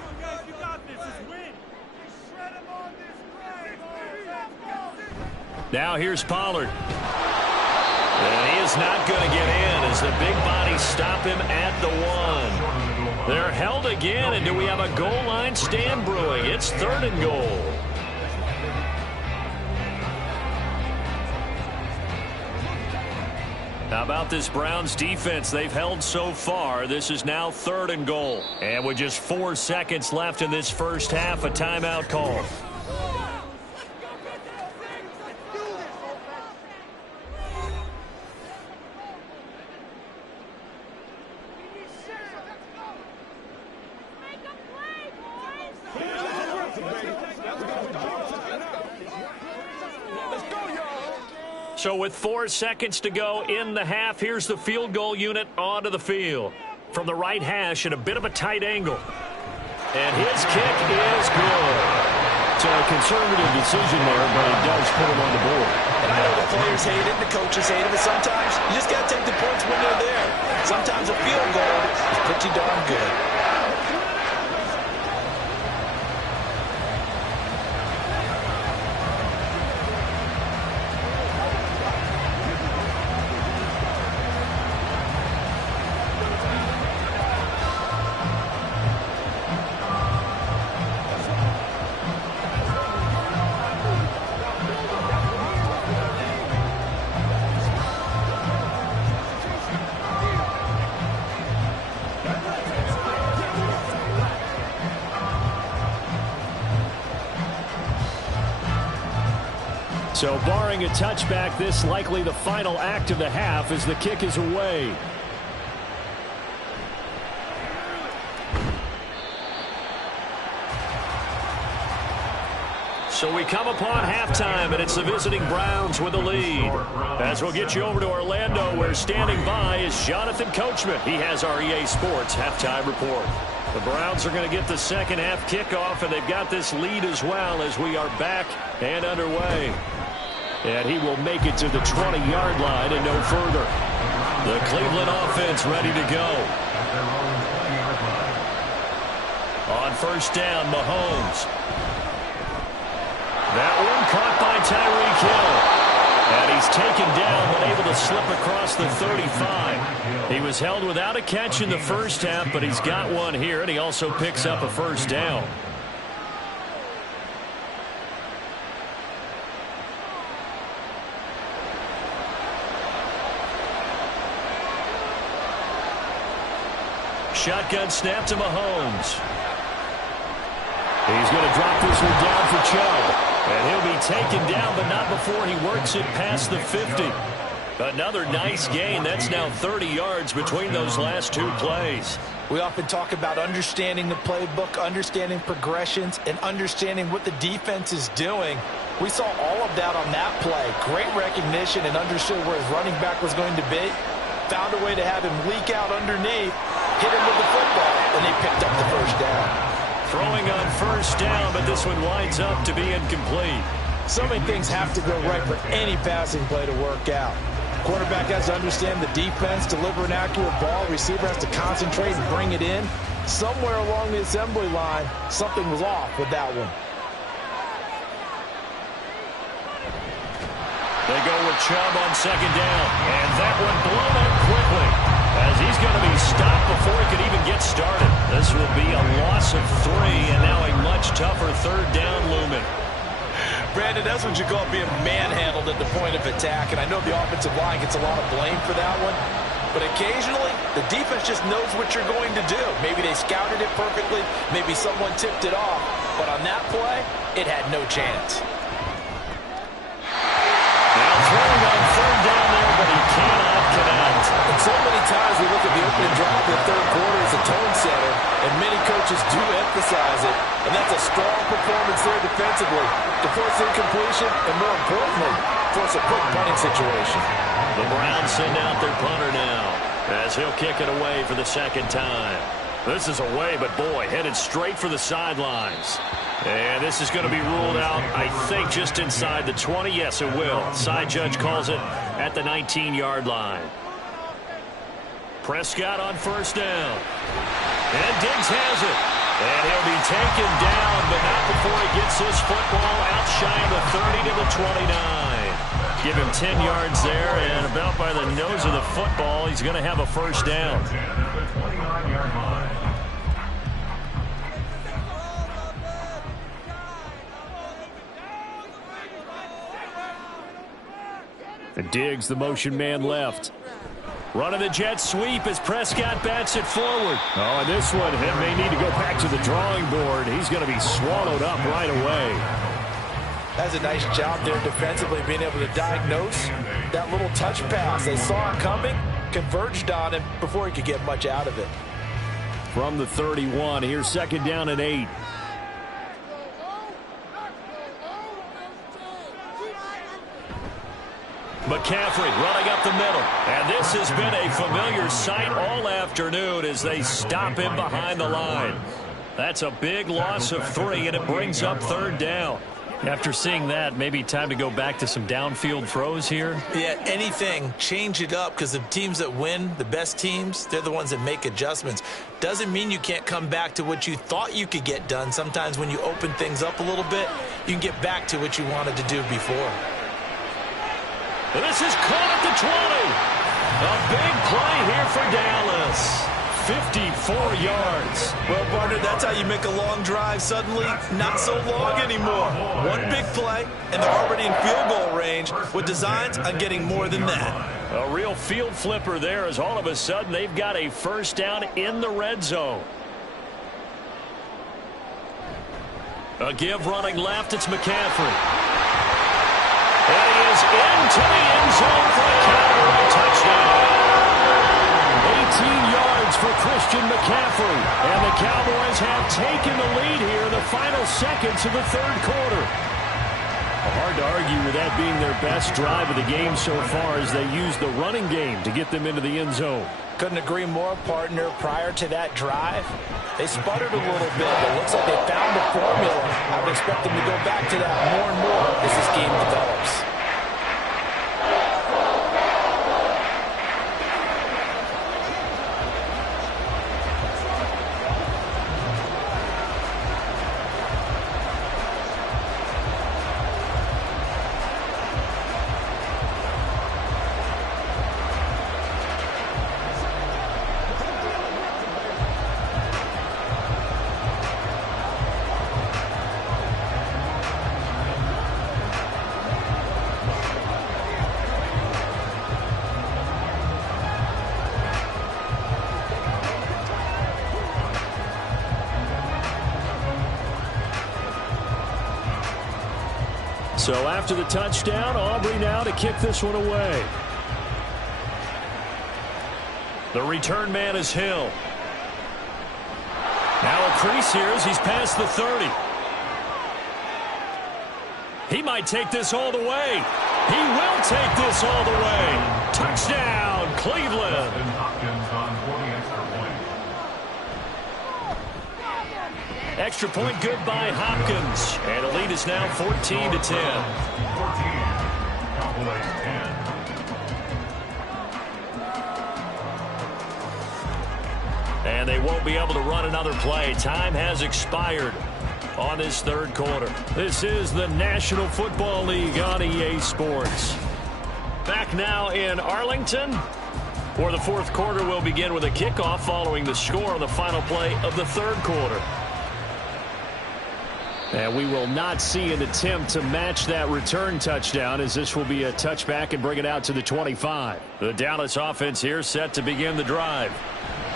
Now here's Pollard. And he is not going to get in as the big bodies stop him at the 1. They're held again, and do we have a goal line stand brewing? It's third and goal. How about this Browns defense they've held so far? This is now third and goal. And with just 4 seconds left in this first half, a timeout call. So with 4 seconds to go in the half, here's the field goal unit onto the field. From the right hash at a bit of a tight angle. And his kick is good. It's a conservative decision there, but it does put him on the board. And I know the players hate it, the coaches hate it, but sometimes you just got to take the points when they're there. Sometimes a field goal is pretty darn good. So barring a touchback, this likely the final act of the half as the kick is away. So we come upon halftime, and it's the visiting Browns with the lead. As we'll get you over to Orlando, where standing by is Jonathan Coachman. He has our EA Sports halftime report. The Browns are going to get the second half kickoff, and they've got this lead as well as we are back and underway. And he will make it to the 20-yard line and no further. The Cleveland offense ready to go. On first down, Mahomes. That one caught by Tyreek Hill. And he's taken down, but able to slip across the 35. He was held without a catch in the first half, but he's got one here, and he also picks up a first down. Shotgun snap to Mahomes. He's going to drop this one down for Chubb. And he'll be taken down, but not before he works it past the 50. Another nice gain. That's now 30 yards between those last two plays. We often talk about understanding the playbook, understanding progressions, and understanding what the defense is doing. We saw all of that on that play. Great recognition and understood where his running back was going to be. Found a way to have him leak out underneath, hit him with the football, and they picked up the first down. Throwing on first down, but this one winds up to be incomplete. So many things have to go right for any passing play to work out. Quarterback has to understand the defense, deliver an accurate ball. Receiver has to concentrate and bring it in. Somewhere along the assembly line, something was off with that one. They go with Chubb on second down, and that one blown up quickly as he's going to be stopped before he could even get started. This will be a loss of 3, and now a much tougher third down looming. Brandon, that's what you call being manhandled at the point of attack, and I know the offensive line gets a lot of blame for that one, but occasionally the defense just knows what you're going to do. Maybe they scouted it perfectly, maybe someone tipped it off, but on that play, it had no chance. Now throwing on third down there, but he cannot connect. And so many times we look at the opening drive in the third quarter as a tone setter, and many coaches do emphasize it, and that's a strong performance there defensively to force incompletion and, more importantly, force a quick punting situation. The Browns send out their punter now as he'll kick it away for the second time. This is away, but boy, headed straight for the sidelines. And this is going to be ruled out, I think, just inside the 20. Yes, it will. Side judge calls it at the 19-yard line. Prescott on first down. And Diggs has it. And he'll be taken down, but not before he gets this football out shy of the 30 to the 29. Give him 10 yards there, and about by the nose of the football, he's going to have a first down. And Diggs, the motion man left. Running the jet sweep as Prescott bats it forward. Oh, and this one, he may need to go back to the drawing board. He's going to be swallowed up right away. That's a nice job there defensively, being able to diagnose that little touch pass. They saw it coming, converged on him before he could get much out of it. From the 31, here's second down and 8. McCaffrey running up the middle. And this has been a familiar sight all afternoon as they stop him behind the line. That's a big loss of 3, and it brings up third down. After seeing that, maybe time to go back to some downfield throws here. Yeah, anything, change it up, because the teams that win, the best teams, they're the ones that make adjustments. Doesn't mean you can't come back to what you thought you could get done. Sometimes when you open things up a little bit, you can get back to what you wanted to do before. This is caught at the 20. A big play here for Dallas. 54 yards. Well, partner, that's how you make a long drive suddenly not so long anymore. One big play, and they're already in field goal range with designs on getting more than that. A real field flipper there as all of a sudden they've got a first down in the red zone. A give running left, it's McCaffrey. And he is into the end zone for a Cowboy touchdown. 18 yards for Christian McCaffrey. And the Cowboys have taken the lead here in the final seconds of the third quarter. Hard to argue with that being their best drive of the game so far as they use the running game to get them into the end zone. Couldn't agree more, partner. Prior to that drive, they sputtered a little bit. It looks like they found the formula. I would expect them to go back to that more and more as this game develops. So after the touchdown, Aubrey now to kick this one away. The return man is Hill. Now a crease here as he's past the 30. He might take this all the way. He will take this all the way. Touchdown, Cleveland. Extra point good by Hopkins. And the lead is now 14-10. And they won't be able to run another play. Time has expired on this third quarter. This is the National Football League on EA Sports. Back now in Arlington, where the fourth quarter will begin with a kickoff following the score on the final play of the third quarter. And we will not see an attempt to match that return touchdown, as this will be a touchback and bring it out to the 25. The Dallas offense here set to begin the drive.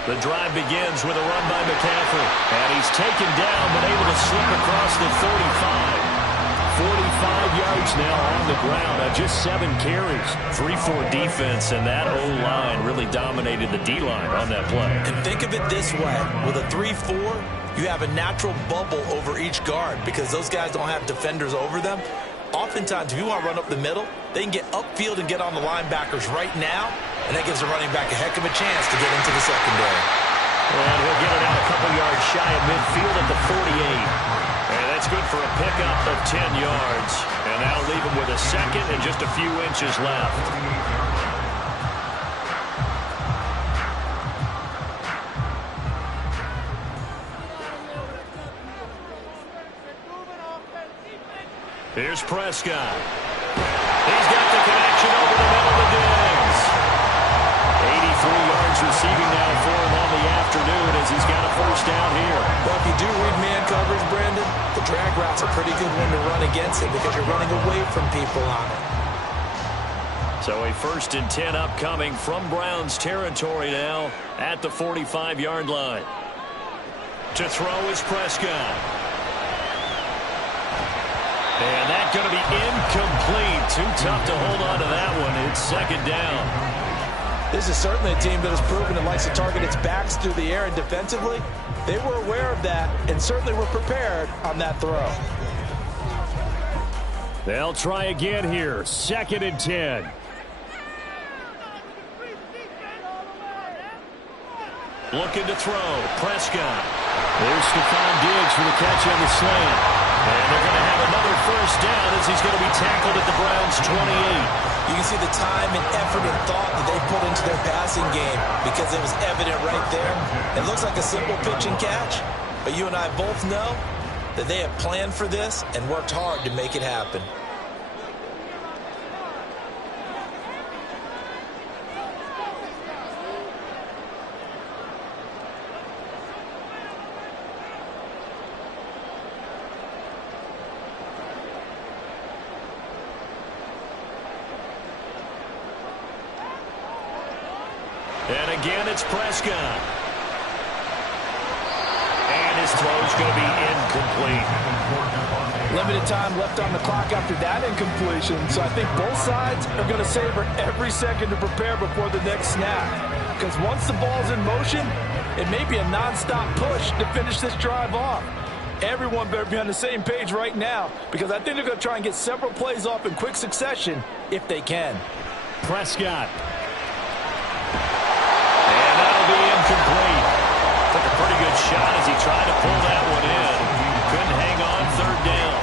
The drive begins with a run by McCaffrey. And he's taken down, but able to slip across the 45. 45 yards now on the ground on just 7 carries. 3-4 defense, and that O-line really dominated the D-line on that play. And think of it this way. With a 3-4, you have a natural bubble over each guard because those guys don't have defenders over them. Oftentimes, if you want to run up the middle, they can get upfield and get on the linebackers right now, and that gives the running back a heck of a chance to get into the secondary. And he'll get it out a couple yards shy of midfield at the 48. And that's good for a pickup of 10 yards. And that'll leave him with a second and just a few inches left. Here's Prescott. He's got the connection over the middle of Diggs. 83 yards receiving now for him on the afternoon as he's got a first down here. Well, if you do read man coverage, Brandon, the drag route's a pretty good one to run against it because you're running away from people on it. So a 1st and 10 upcoming from Browns territory now at the 45-yard line. To throw is Prescott. And that's going to be incomplete. Too tough to hold on to that one. It's second down. This is certainly a team that has proven it likes to target its backs through the air, and defensively, they were aware of that and certainly were prepared on that throw. They'll try again here. 2nd and 10. Looking to throw. Prescott. There's Stephon Diggs for the catch on the slant. And they're going to have another first down as he's going to be tackled at the Browns' 28. You can see the time and effort and thought that they put into their passing game because it was evident right there. It looks like a simple pitch and catch, but you and I both know that they have planned for this and worked hard to make it happen. And again, it's Prescott. And his throw's going to be incomplete. Limited time left on the clock after that incompletion, so I think both sides are going to savor every second to prepare before the next snap. Because once the ball's in motion, it may be a nonstop push to finish this drive off. Everyone better be on the same page right now, because I think they're going to try and get several plays off in quick succession if they can. Prescott. Incomplete. Took a pretty good shot as he tried to pull that one in. Couldn't hang on. 3rd down.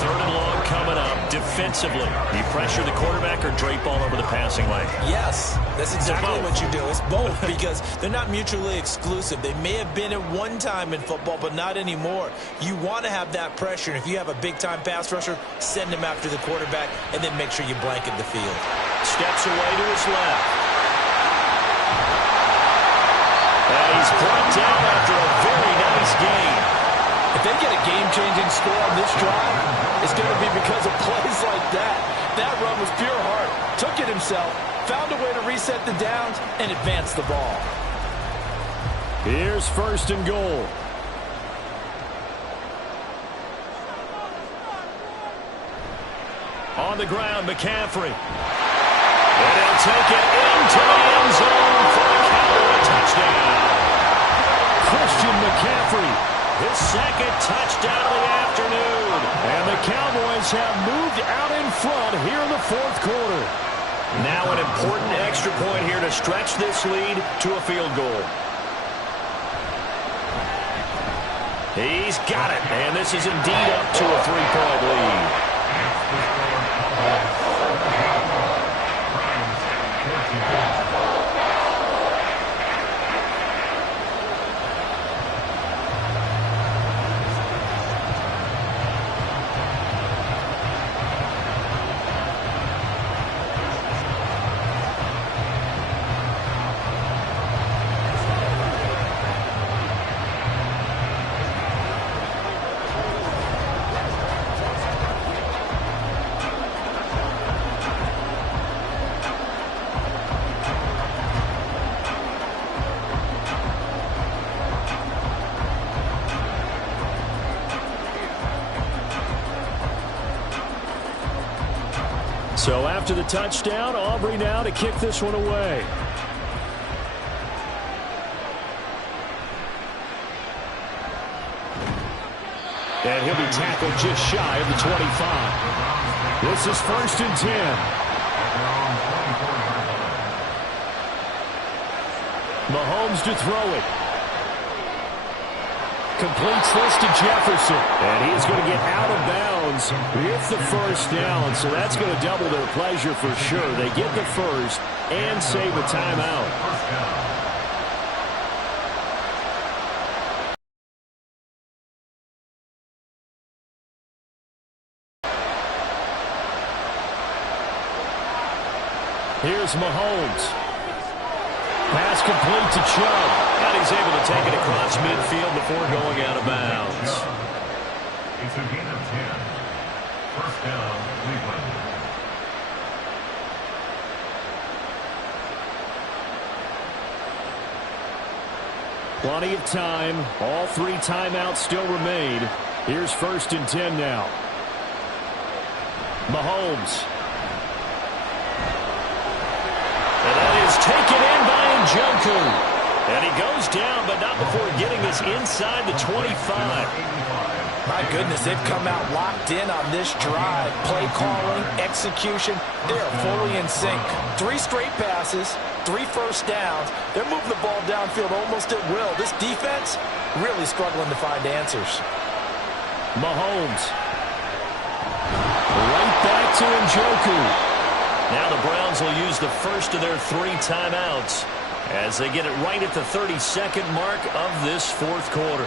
3rd and long coming up. Defensively, you pressure the quarterback or drape all over the passing lane? Yes, that's exactly what you do. It's both because they're not mutually exclusive. They may have been at one time in football, but not anymore. You want to have that pressure, and if you have a big-time pass rusher, send him after the quarterback, and then make sure you blanket the field. Steps away to his left. And he's brought down after a very nice game. If they get a game-changing score on this drive, it's going to be because of plays like that. That run was pure heart. Took it himself, found a way to reset the downs, and advance the ball. Here's 1st and goal. On the ground, McCaffrey. And he'll take it into the end zone for a Cowboy touchdown. Christian McCaffrey, his second touchdown of the afternoon. And the Cowboys have moved out in front here in the fourth quarter. Now an important extra point here to stretch this lead to a field goal. He's got it, and this is indeed up to a 3-point lead. So after the touchdown, Aubrey now to kick this one away. And he'll be tackled just shy of the 25. This is 1st and 10. Mahomes to throw it. Completes this to Jefferson. And he's going to get out of bounds with the first down. So that's going to double their pleasure for sure. They get the first and save a timeout. Here's Mahomes. Pass complete to Chubb. And he's able to take it across midfield before going out of bounds. It's a gain of 10. First down, Cleveland. Plenty of time. All 3 timeouts still remain. Here's 1st and 10 now. Mahomes. And that is taken in by Njoku. And he goes down, but not before getting this inside the 25. My goodness, they've come out locked in on this drive. Play calling, execution, they are fully in sync. 3 straight passes, 3 first downs. They're moving the ball downfield almost at will. This defense really struggling to find answers. Mahomes. Right back to Njoku. Now the Browns will use the first of their 3 timeouts as they get it right at the 32nd mark of this fourth quarter.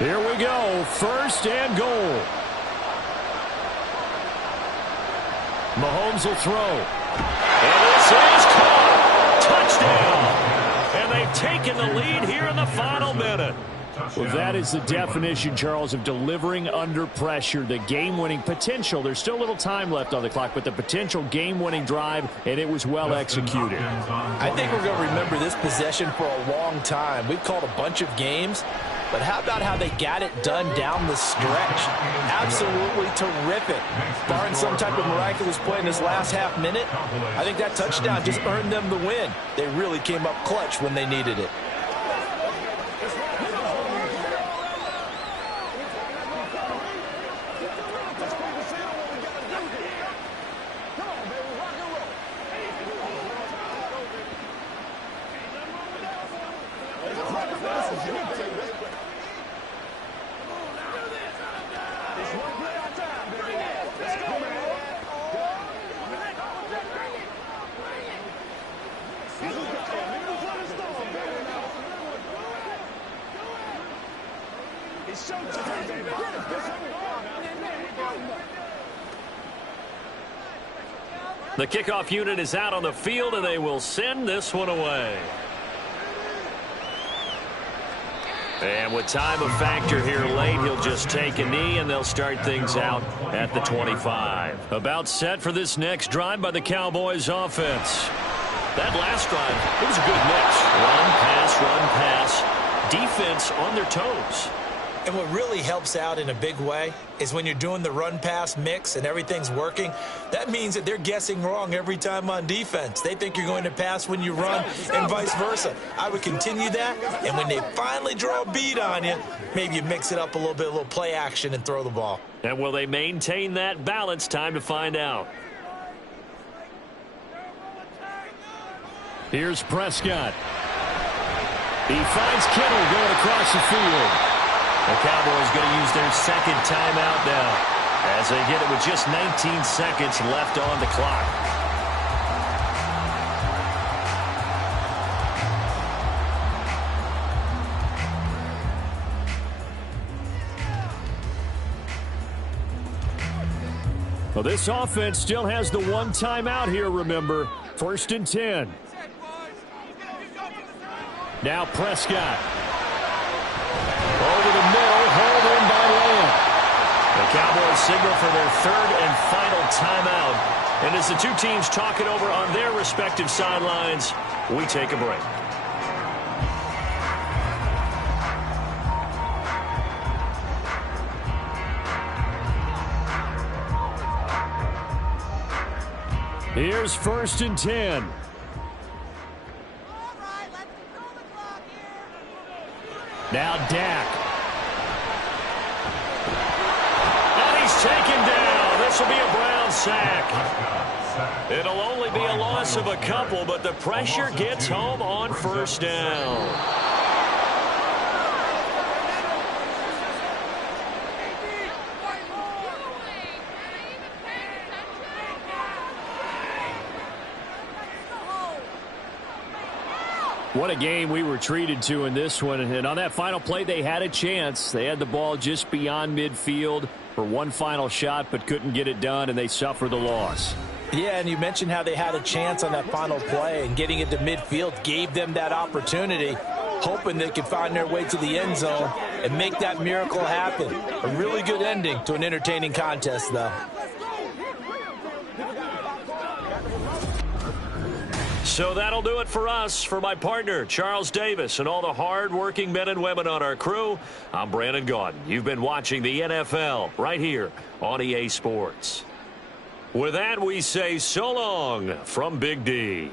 Here we go. 1st and goal. Mahomes will throw. And this is caught. Touchdown. And they've taken the lead here in the final minute. Well, that is the definition, Charles, of delivering under pressure. The game-winning potential. There's still a little time left on the clock, but the potential game-winning drive, and it was well executed. I think we're going to remember this possession for a long time. We've called a bunch of games, but how about how they got it done down the stretch? Absolutely terrific. Barring some type of miraculous play in this last half minute, I think that touchdown just earned them the win. They really came up clutch when they needed it. The kickoff unit is out on the field, and they will send this one away. And with time a factor here late, he'll just take a knee, and they'll start things out at the 25. About set for this next drive by the Cowboys offense. That last drive, it was a good mix. Run, pass, defense on their toes. And what really helps out in a big way is when you're doing the run-pass mix and everything's working, that means that they're guessing wrong every time on defense. They think you're going to pass when you run and vice versa. I would continue that, and when they finally draw a beat on you, maybe you mix it up a little bit, a little play action, and throw the ball. And will they maintain that balance? Time to find out. Here's Prescott. He finds Kittle going across the field. The Cowboys going to use their second timeout now as they get it with just 19 seconds left on the clock. Well, this offense still has the one timeout here, remember. 1st and 10. Now Prescott. Over the middle, hauled in by Lamb. The Cowboys signal for their 3rd and final timeout. And as the two teams talk it over on their respective sidelines, we take a break. Here's 1st and 10. Now Dak. And he's taken down. This will be a Brown sack. It'll only be a loss of a couple, but the pressure gets home on 1st down. What a game we were treated to in this one. And on that final play, they had a chance. They had the ball just beyond midfield for one final shot, but couldn't get it done, and they suffered the loss. Yeah, and you mentioned how they had a chance on that final play, and getting it to midfield gave them that opportunity, hoping they could find their way to the end zone and make that miracle happen. A really good ending to an entertaining contest, though. So that'll do it for us. For my partner, Charles Davis, and all the hard-working men and women on our crew, I'm Brandon Gaudin. You've been watching the NFL right here on EA Sports. With that, we say so long from Big D.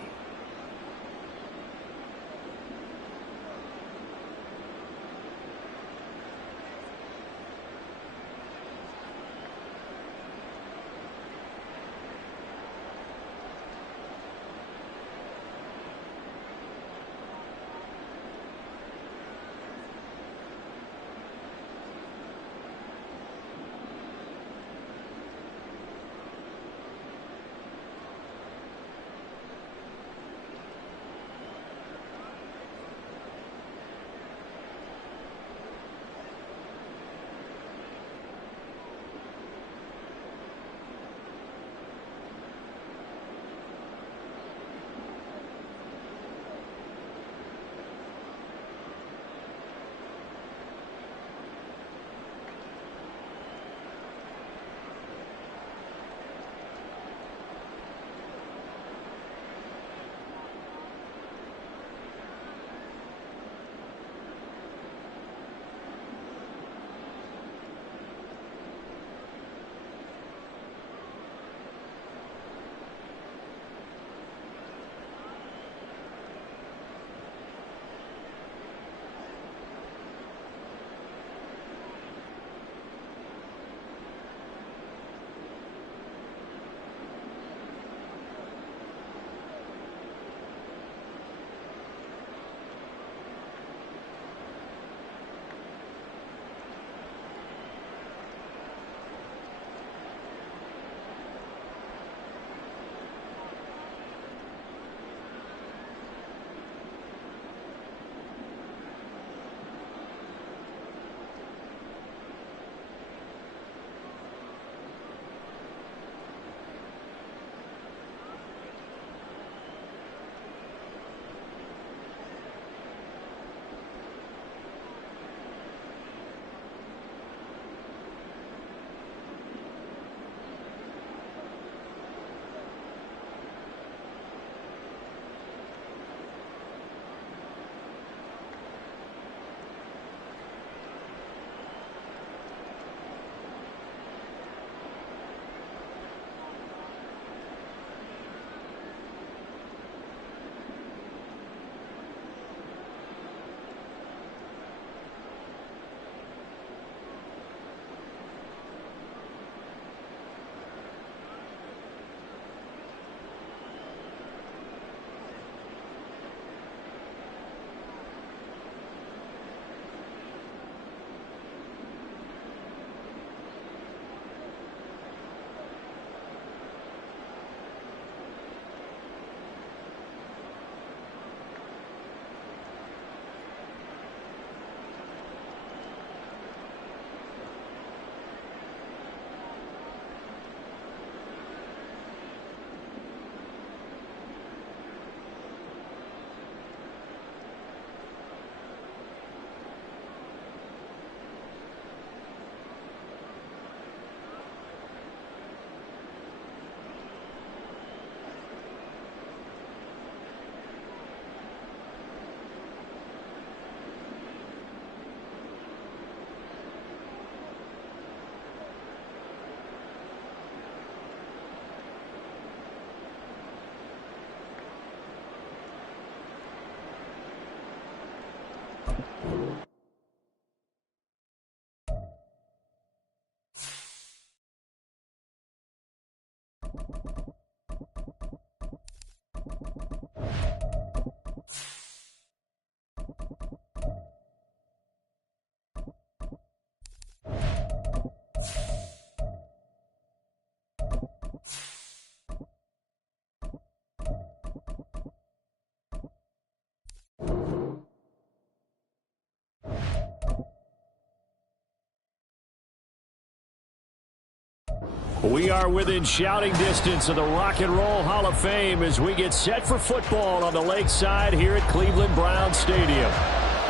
We are within shouting distance of the Rock and Roll Hall of Fame as we get set for football on the lakeside here at Cleveland Browns Stadium.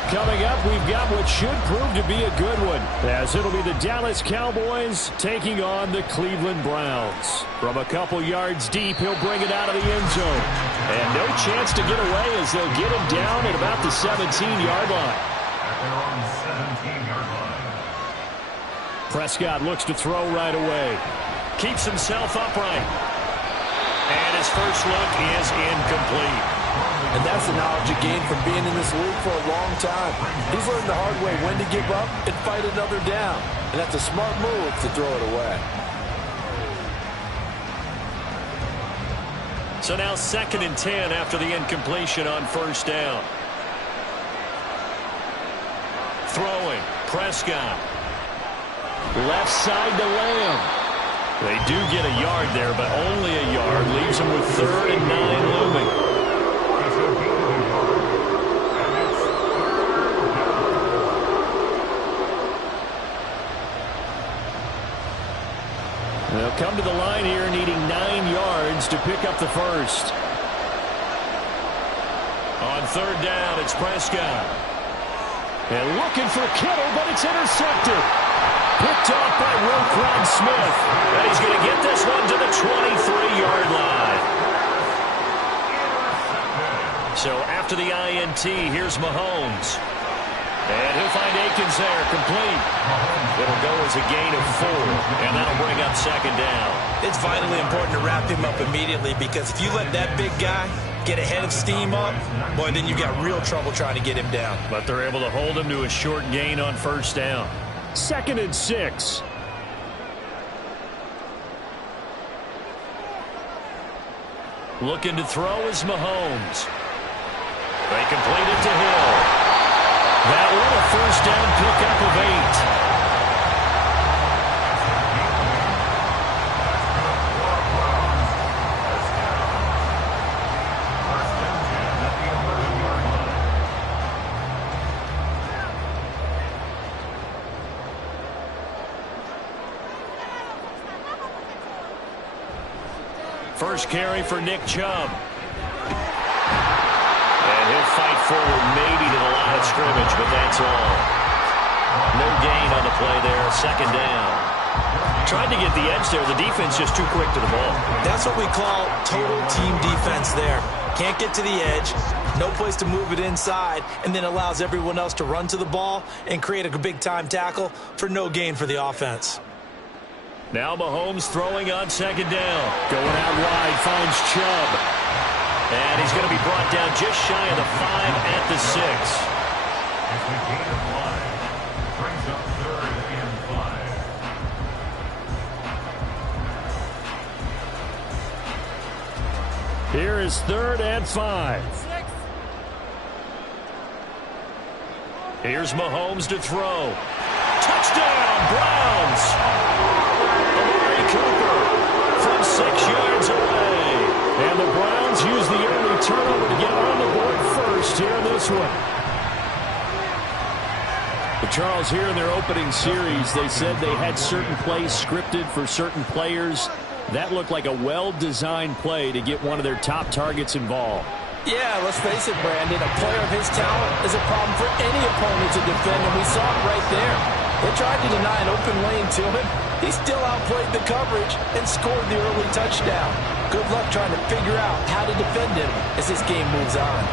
Coming up, we've got what should prove to be a good one, as it'll be the Dallas Cowboys taking on the Cleveland Browns. From a couple yards deep, he'll bring it out of the end zone. And no chance to get away as they'll get him down at about the 17-yard line. At their own 17-yard line. Prescott looks to throw right away. Keeps himself upright. And his first look is incomplete. And that's the knowledge he gained from being in this league for a long time. He's learned the hard way when to give up and fight another down. And that's a smart move to throw it away. So now 2nd and 10 after the incompletion on first down. Throwing, Prescott. Left side to Lamb. They do get a yard there, but only a yard. Leaves them with 3rd and 9 looming. They'll come to the line here needing 9 yards to pick up the first. On 3rd down, it's Prescott. And looking for Kittle, but it's intercepted. Picked off by Roquan Smith. And he's going to get this one to the 23-yard line. So after the INT, here's Mahomes. And he'll find Akins there, complete. It'll go as a gain of 4, and that'll bring up 2nd down. It's vitally important to wrap him up immediately, because if you let that big guy get ahead of steam up, boy, then you've got real trouble trying to get him down. But they're able to hold him to a short gain on first down. 2nd and 6. Looking to throw is Mahomes. They complete it to Hill. That one a first down pickup of 8. First carry for Nick Chubb. And he'll fight forward maybe to the line of scrimmage, but that's all. No gain on the play there, 2nd down. Tried to get the edge there. The defense just too quick to the ball. That's what we call total team defense there. Can't get to the edge, no place to move it inside, and then allows everyone else to run to the ball and create a big-time tackle for no gain for the offense. Now Mahomes throwing on 2nd down. Going out wide, finds Chubb. And he's going to be brought down just shy of the 5 at the 6. It's a gain of 1. Brings up 3rd and 5. Here is 3rd and 5. Here's Mahomes to throw. Touchdown, Browns! Cooper from 6 yards away. And the Browns use the early turnover to get on the board first here in this one. But Charles, here in their opening series, they said they had certain plays scripted for certain players. That looked like a well-designed play to get one of their top targets involved. Yeah, let's face it, Brandon. A player of his talent is a problem for any opponent to defend, and we saw it right there. They tried to deny an open lane to him. He still outplayed the coverage and scored the early touchdown. Good luck trying to figure out how to defend him as this game moves on.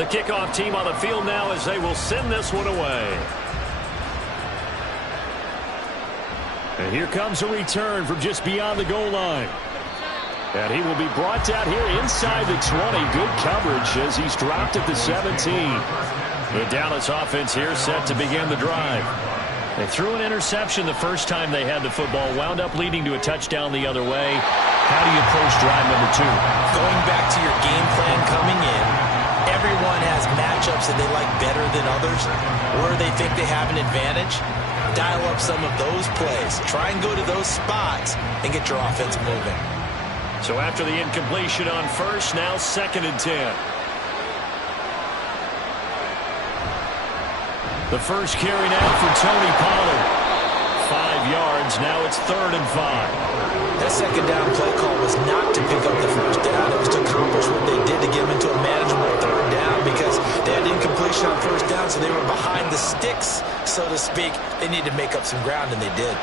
The kickoff team on the field now as they will send this one away. And here comes a return from just beyond the goal line. And he will be brought down here inside the 20. Good coverage as he's dropped at the 17. The Dallas offense here set to begin the drive. They threw an interception the first time they had the football, wound up leading to a touchdown the other way. How do you approach drive number 2? Going back to your game plan coming in, everyone has matchups that they like better than others, where they think they have an advantage. Dial up some of those plays. Try and go to those spots and get your offense moving. So after the incompletion on first, now 2nd and 10. The first carry now for Tony Pollard. 5 yards. Now it's 3rd and 5. That second down play call was not to pick up the first down. It was to accomplish what they did to get them into a manageable 3rd down because they had incompletion on first down, so they were behind the sticks, so to speak. They needed to make up some ground, and they did.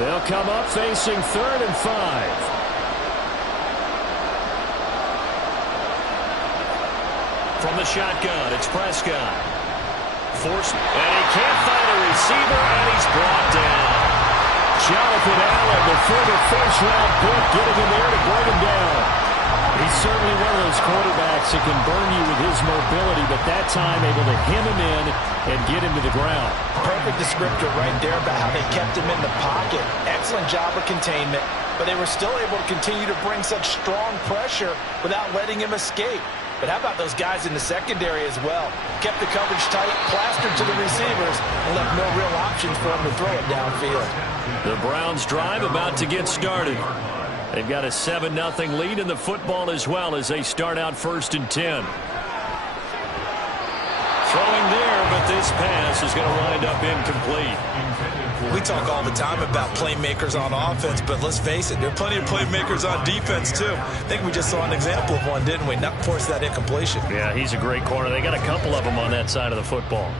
They'll come up facing 3rd and 5. From the shotgun, it's Prescott. Forced, and he can't find a receiver, and he's brought down. Jonathan Allen, the former first-round pick, getting in there to bring him down. He's certainly one of those quarterbacks that can burn you with his mobility, but that time able to hem him in and get him to the ground. Perfect descriptor right there about how they kept him in the pocket. Excellent job of containment, but they were still able to continue to bring such strong pressure without letting him escape. But how about those guys in the secondary as well? Kept the coverage tight, plastered to the receivers, and left no real options for them to throw it downfield. The Browns drive about to get started. They've got a 7-0 lead in the football as well as they start out 1st and 10. Throwing there, but this pass is going to wind up incomplete. We talk all the time about playmakers on offense, but let's face it, there are plenty of playmakers on defense too. I think we just saw an example of one, didn't we? Not force that incompletion. Yeah, he's a great corner. They got a couple of them on that side of the football.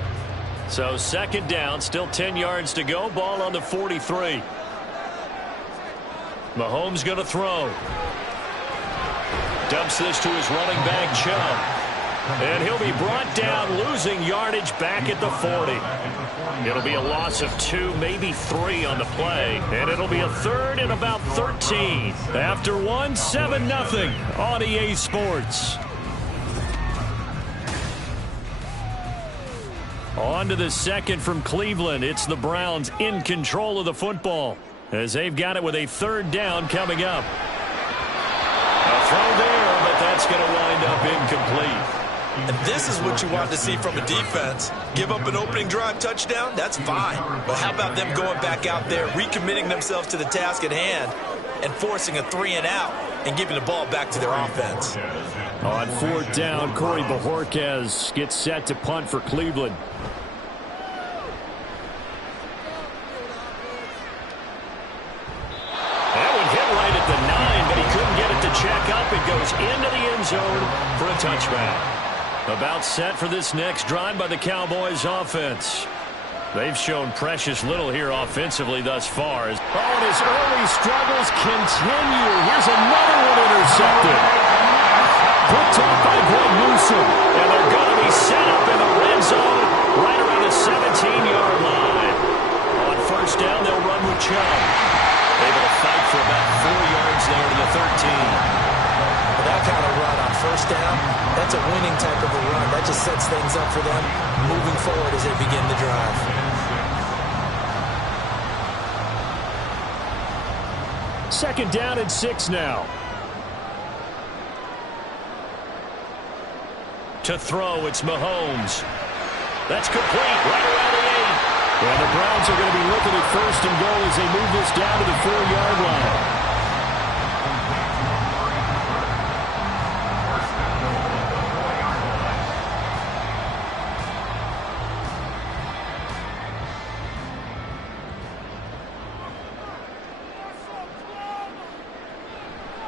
So 2nd down, still 10 yards to go. Ball on the 43. Mahomes going to throw. Dumps this to his running back, Chubb. And he'll be brought down, losing yardage back at the 40. It'll be a loss of 2, maybe 3 on the play. And it'll be a 3rd and about 13. After 1, 7-0 on EA Sports. On to the 2nd from Cleveland. It's the Browns in control of the football as they've got it with a 3rd down coming up. A throw there, but that's going to wind up incomplete. And this is what you want to see from a defense. Give up an opening drive touchdown, that's fine. But how about them going back out there, recommitting themselves to the task at hand, and forcing a 3-and-out and giving the ball back to their offense. On 4th down, Corey Bojorquez gets set to punt for Cleveland. That one hit right at the 9, but he couldn't get it to check up. It goes into the end zone for a touchback. About set for this next drive by the Cowboys offense. They've shown precious little here offensively thus far. And his early struggles continue. Here's another one intercepted. Picked off by Greg Newsome. And they're going to be set up in the red zone right around the 17-yard line. On 1st down, they'll run with Chubb. Able to fight for about 4 yards there to the 13. That kind of run on 1st down, that's a winning type of a run. That just sets things up for them moving forward as they begin the drive. 2nd down and 6 now. To throw, it's Mahomes. That's complete, right around the 8. And the Browns are going to be looking at 1st and goal as they move this down to the 4-yard line.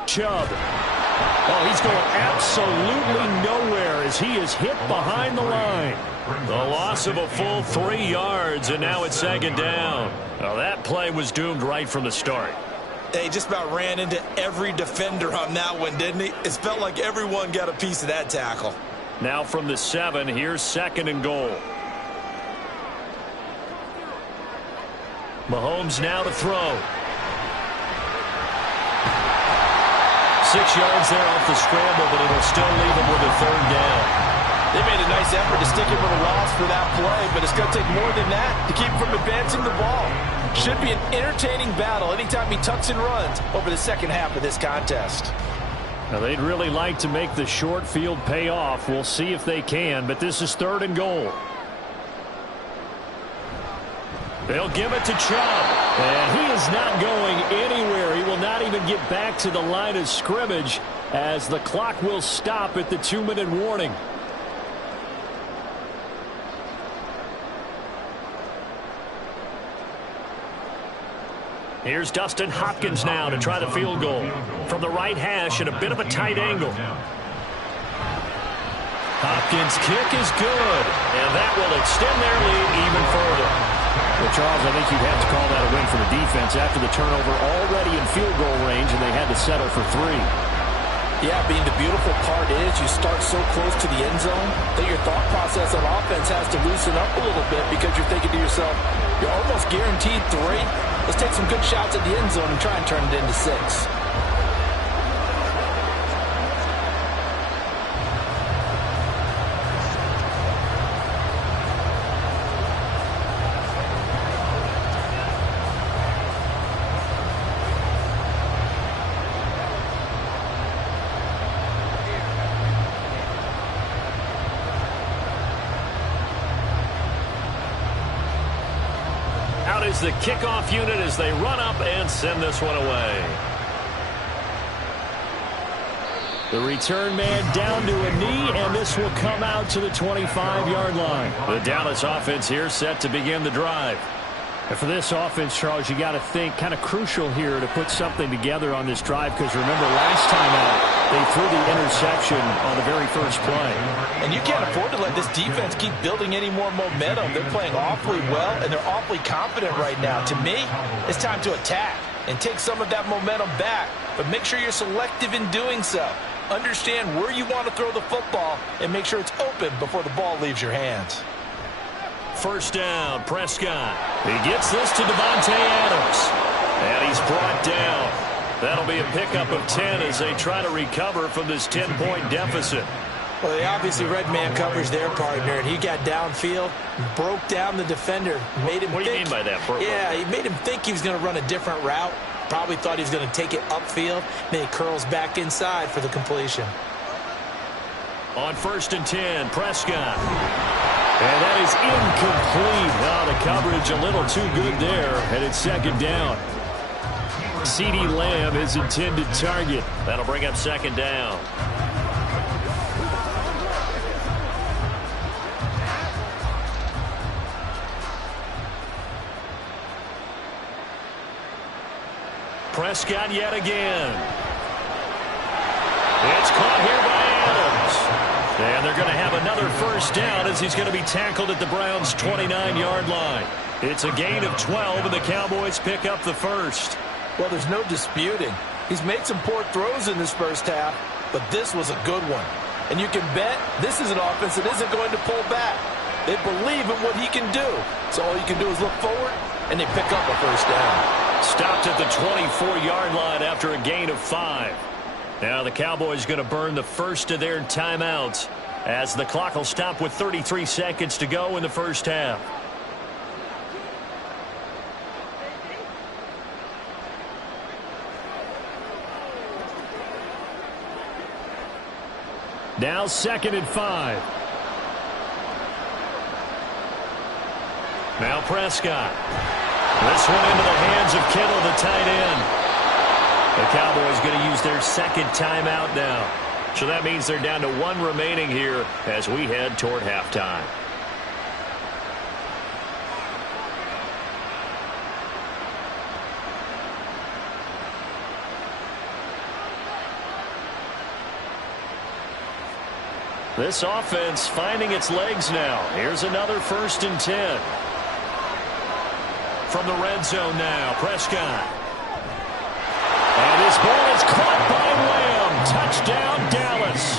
Chubb. Oh, he's going absolutely nowhere as he is hit behind the line. The loss of a full 3 yards, and now it's 2nd down. Well, that play was doomed right from the start. He just about ran into every defender on that one, didn't he? It felt like everyone got a piece of that tackle. Now from the 7, here's 2nd and goal. Mahomes now to throw. 6 yards there off the scramble, but it'll still leave him with a 3rd down. They made a nice effort to stick him with a loss for that play, but it's going to take more than that to keep him from advancing the ball. Should be an entertaining battle anytime he tucks and runs over the second half of this contest. Now, they'd really like to make the short field pay off. We'll see if they can, but this is 3rd and goal. They'll give it to Chubb, and he is not going anywhere. He will not even get back to the line of scrimmage as the clock will stop at the 2-minute warning. Here's Dustin Hopkins now to try the field goal from the right hash at a bit of a tight angle. Hopkins' kick is good, and that will extend their lead even further. Well, Charles, I think you'd have to call that a win for the defense after the turnover already in field goal range, and they had to settle for 3. Yeah, the beautiful part is you start so close to the end zone that your thought process on offense has to loosen up a little bit because you're thinking to yourself, you're almost guaranteed 3. Let's take some good shots at the end zone and try and turn it into 6. The kickoff unit as they run up and send this one away. The return man down to a knee, and this will come out to the 25-yard line. The Dallas offense here set to begin the drive. And for this offense, Charles, you got to think kind of crucial here to put something together on this drive, because remember last time out they threw the interception on the very first play. And you can't afford to let this defense keep building any more momentum. They're playing awfully well, and they're awfully confident right now. To me, it's time to attack and take some of that momentum back, but make sure you're selective in doing so. Understand where you want to throw the football and make sure it's open before the ball leaves your hands. First down, Prescott. He gets this to Davante Adams, and he's brought down. That'll be a pickup of 10 as they try to recover from this 10-point deficit. Well, they obviously read man coverage their partner, and he got downfield, broke down the defender, made him What do you mean by that? Yeah, he made him think he was going to run a different route. Probably thought he was going to take it upfield. Then he curls back inside for the completion. On 1st and 10, Prescott. And that is incomplete. Wow, the coverage a little too good there, and it's 2nd down. CeeDee Lamb, his intended target. That'll bring up 2nd down. Prescott yet again. It's caught here by Adams. And they're going to have another first down as he's going to be tackled at the Browns' 29-yard line. It's a gain of 12, and the Cowboys pick up the first. Well, there's no disputing. He's made some poor throws in this first half, but this was a good one. And you can bet this is an offense that isn't going to pull back. They believe in what he can do. So all you can do is look forward, and they pick up a first down. Stopped at the 24-yard line after a gain of 5. Now the Cowboys going to burn the first of their timeouts as the clock will stop with 33 seconds to go in the first half. Now 2nd and 5. Now Prescott. This one into the hands of Kittle, the tight end. The Cowboys going to use their 2nd timeout now. So that means they're down to 1 remaining here as we head toward halftime. This offense finding its legs now. Here's another 1st and 10. From the red zone now, Prescott. And this ball is caught by Lamb. Touchdown, Dallas.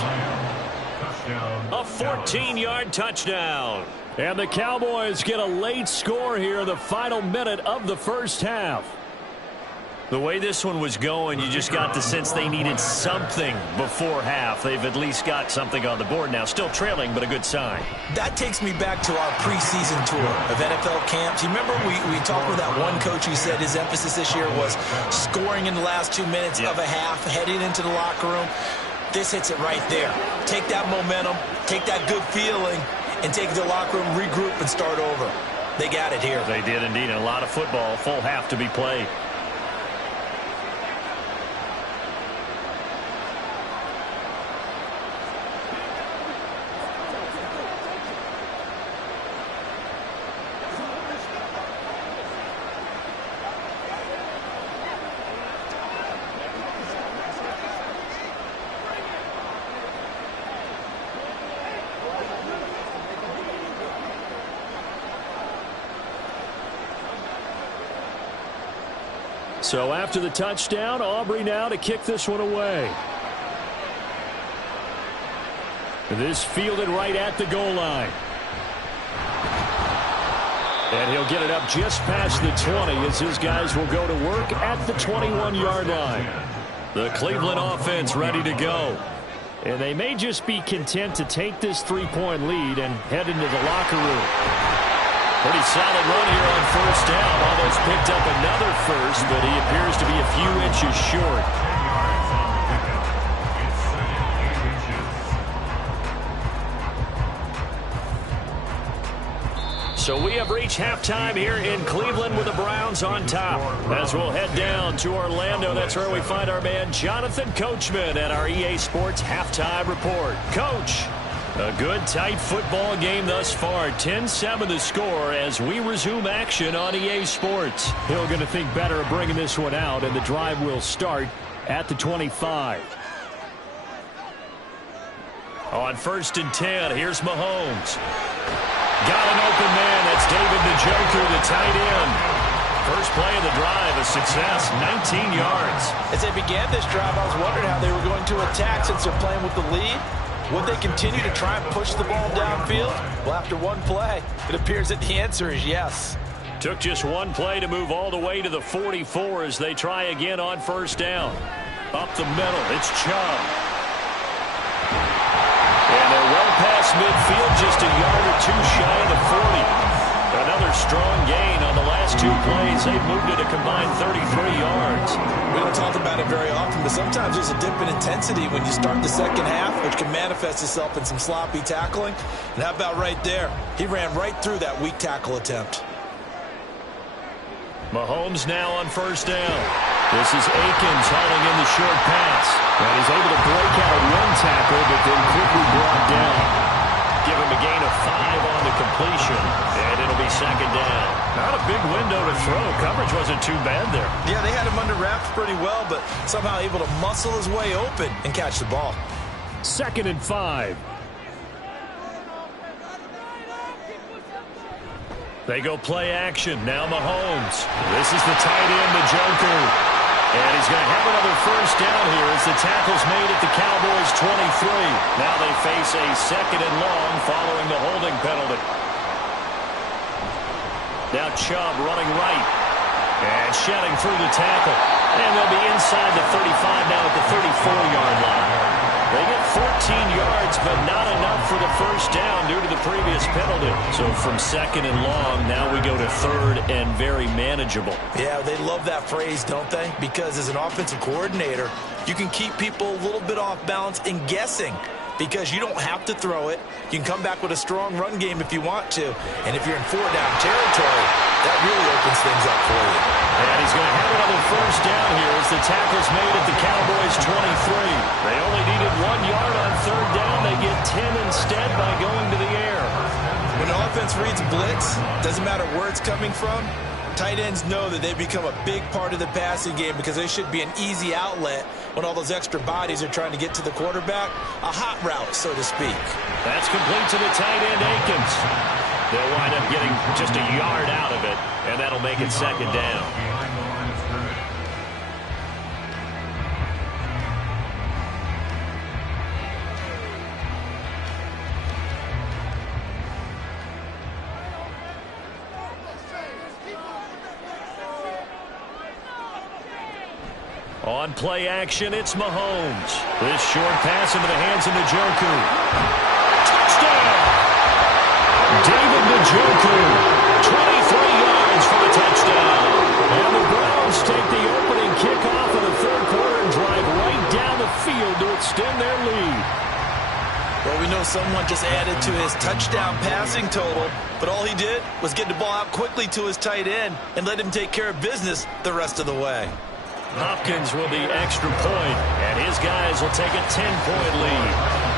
A 14-yard touchdown. And the Cowboys get a late score here in the final minute of the first half. The way this one was going, you just got the sense they needed something before half. They've at least got something on the board now. Still trailing, but a good sign. That takes me back to our preseason tour of NFL camps. You remember we talked with that one coach who said his emphasis this year was scoring in the last 2 minutes of a half, heading into the locker room. This hits it right there. Take that momentum, take that good feeling, and take it to the locker room, regroup, and start over. They got it here. They did indeed. And a lot of football, full half to be played. So after the touchdown, Aubrey now to kick this one away. This fielded right at the goal line. And he'll get it up just past the 20 as his guys will go to work at the 21-yard line. The Cleveland offense ready to go. And they may just be content to take this 3-point lead and head into the locker room. Pretty solid run here on first down. Almost picked up another first, but he appears to be a few inches short. So we have reached halftime here in Cleveland with the Browns on top. As we'll head down to Orlando, that's where we find our man Jonathan Coachman at our EA Sports Halftime Report. Coach, a good, tight football game thus far. 10-7 the score as we resume action on EA Sports. Hill going to think better of bringing this one out, and the drive will start at the 25. On 1st and 10, here's Mahomes. Got an open man. That's David Njoku, the tight end. First play of the drive, a success, 19 yards. As they began this drive, I was wondering how they were going to attack since they're playing with the lead. Would they continue to try and push the ball downfield? Well, after one play, it appears that the answer is yes. Took just one play to move all the way to the 44 as they try again on first down. Up the middle, it's Chubb. And they're well past midfield, just a yard or two shy of the 40. Another strong gain on the last two plays. They've moved it a combined 33 yards. We don't talk about it very often, but sometimes there's a dip in intensity when you start the second half, which can manifest itself in some sloppy tackling. And how about right there? He ran right through that weak tackle attempt. Mahomes now on first down. This is Akins hauling in the short pass. And he's able to break out one tackle, but then quickly brought down. Give him a gain of 5 on the completion, and it'll be second down. Not a big window to throw. Coverage wasn't too bad there. Yeah, they had him under wraps pretty well, but somehow able to muscle his way open and catch the ball. 2nd and 5. They go play action. Now Mahomes. This is the tight end, Njoku. And he's going to have another first down here as the tackle's made at the Cowboys' 23. Now they face a 2nd and long following the holding penalty. Now Chubb running right. And shedding through the tackle. And they'll be inside the 35 now at the 34-yard line. They get 14 yards, but not enough for the first down due to the previous penalty. So from 2nd and long, now we go to 3rd and very manageable. Yeah, they love that phrase, don't they? Because as an offensive coordinator, you can keep people a little bit off balance and guessing because you don't have to throw it. You can come back with a strong run game if you want to. And if you're in 4-down territory, that really opens things up for you. And he's going to have another first down here as the tackle's made at the Cowboys' 23. They only needed 1 yard on 3rd down. They get 10 instead by going to the air. When the offense reads blitz, doesn't matter where it's coming from, tight ends know that they become a big part of the passing game because they should be an easy outlet when all those extra bodies are trying to get to the quarterback. A hot route, so to speak. That's complete to the tight end, Akins. They'll wind up getting just a yard out of it, and that'll make it 2nd down. On play action, it's Mahomes. This short pass into the hands of Njoku. Touchdown! David Njoku, 23 yards for a touchdown. And the Browns take the opening kickoff of the third quarter and drive right down the field to extend their lead. Well, we know someone just added to his touchdown passing total, but all he did was get the ball out quickly to his tight end and let him take care of business the rest of the way. Hopkins with the extra point, and his guys will take a 10-point lead.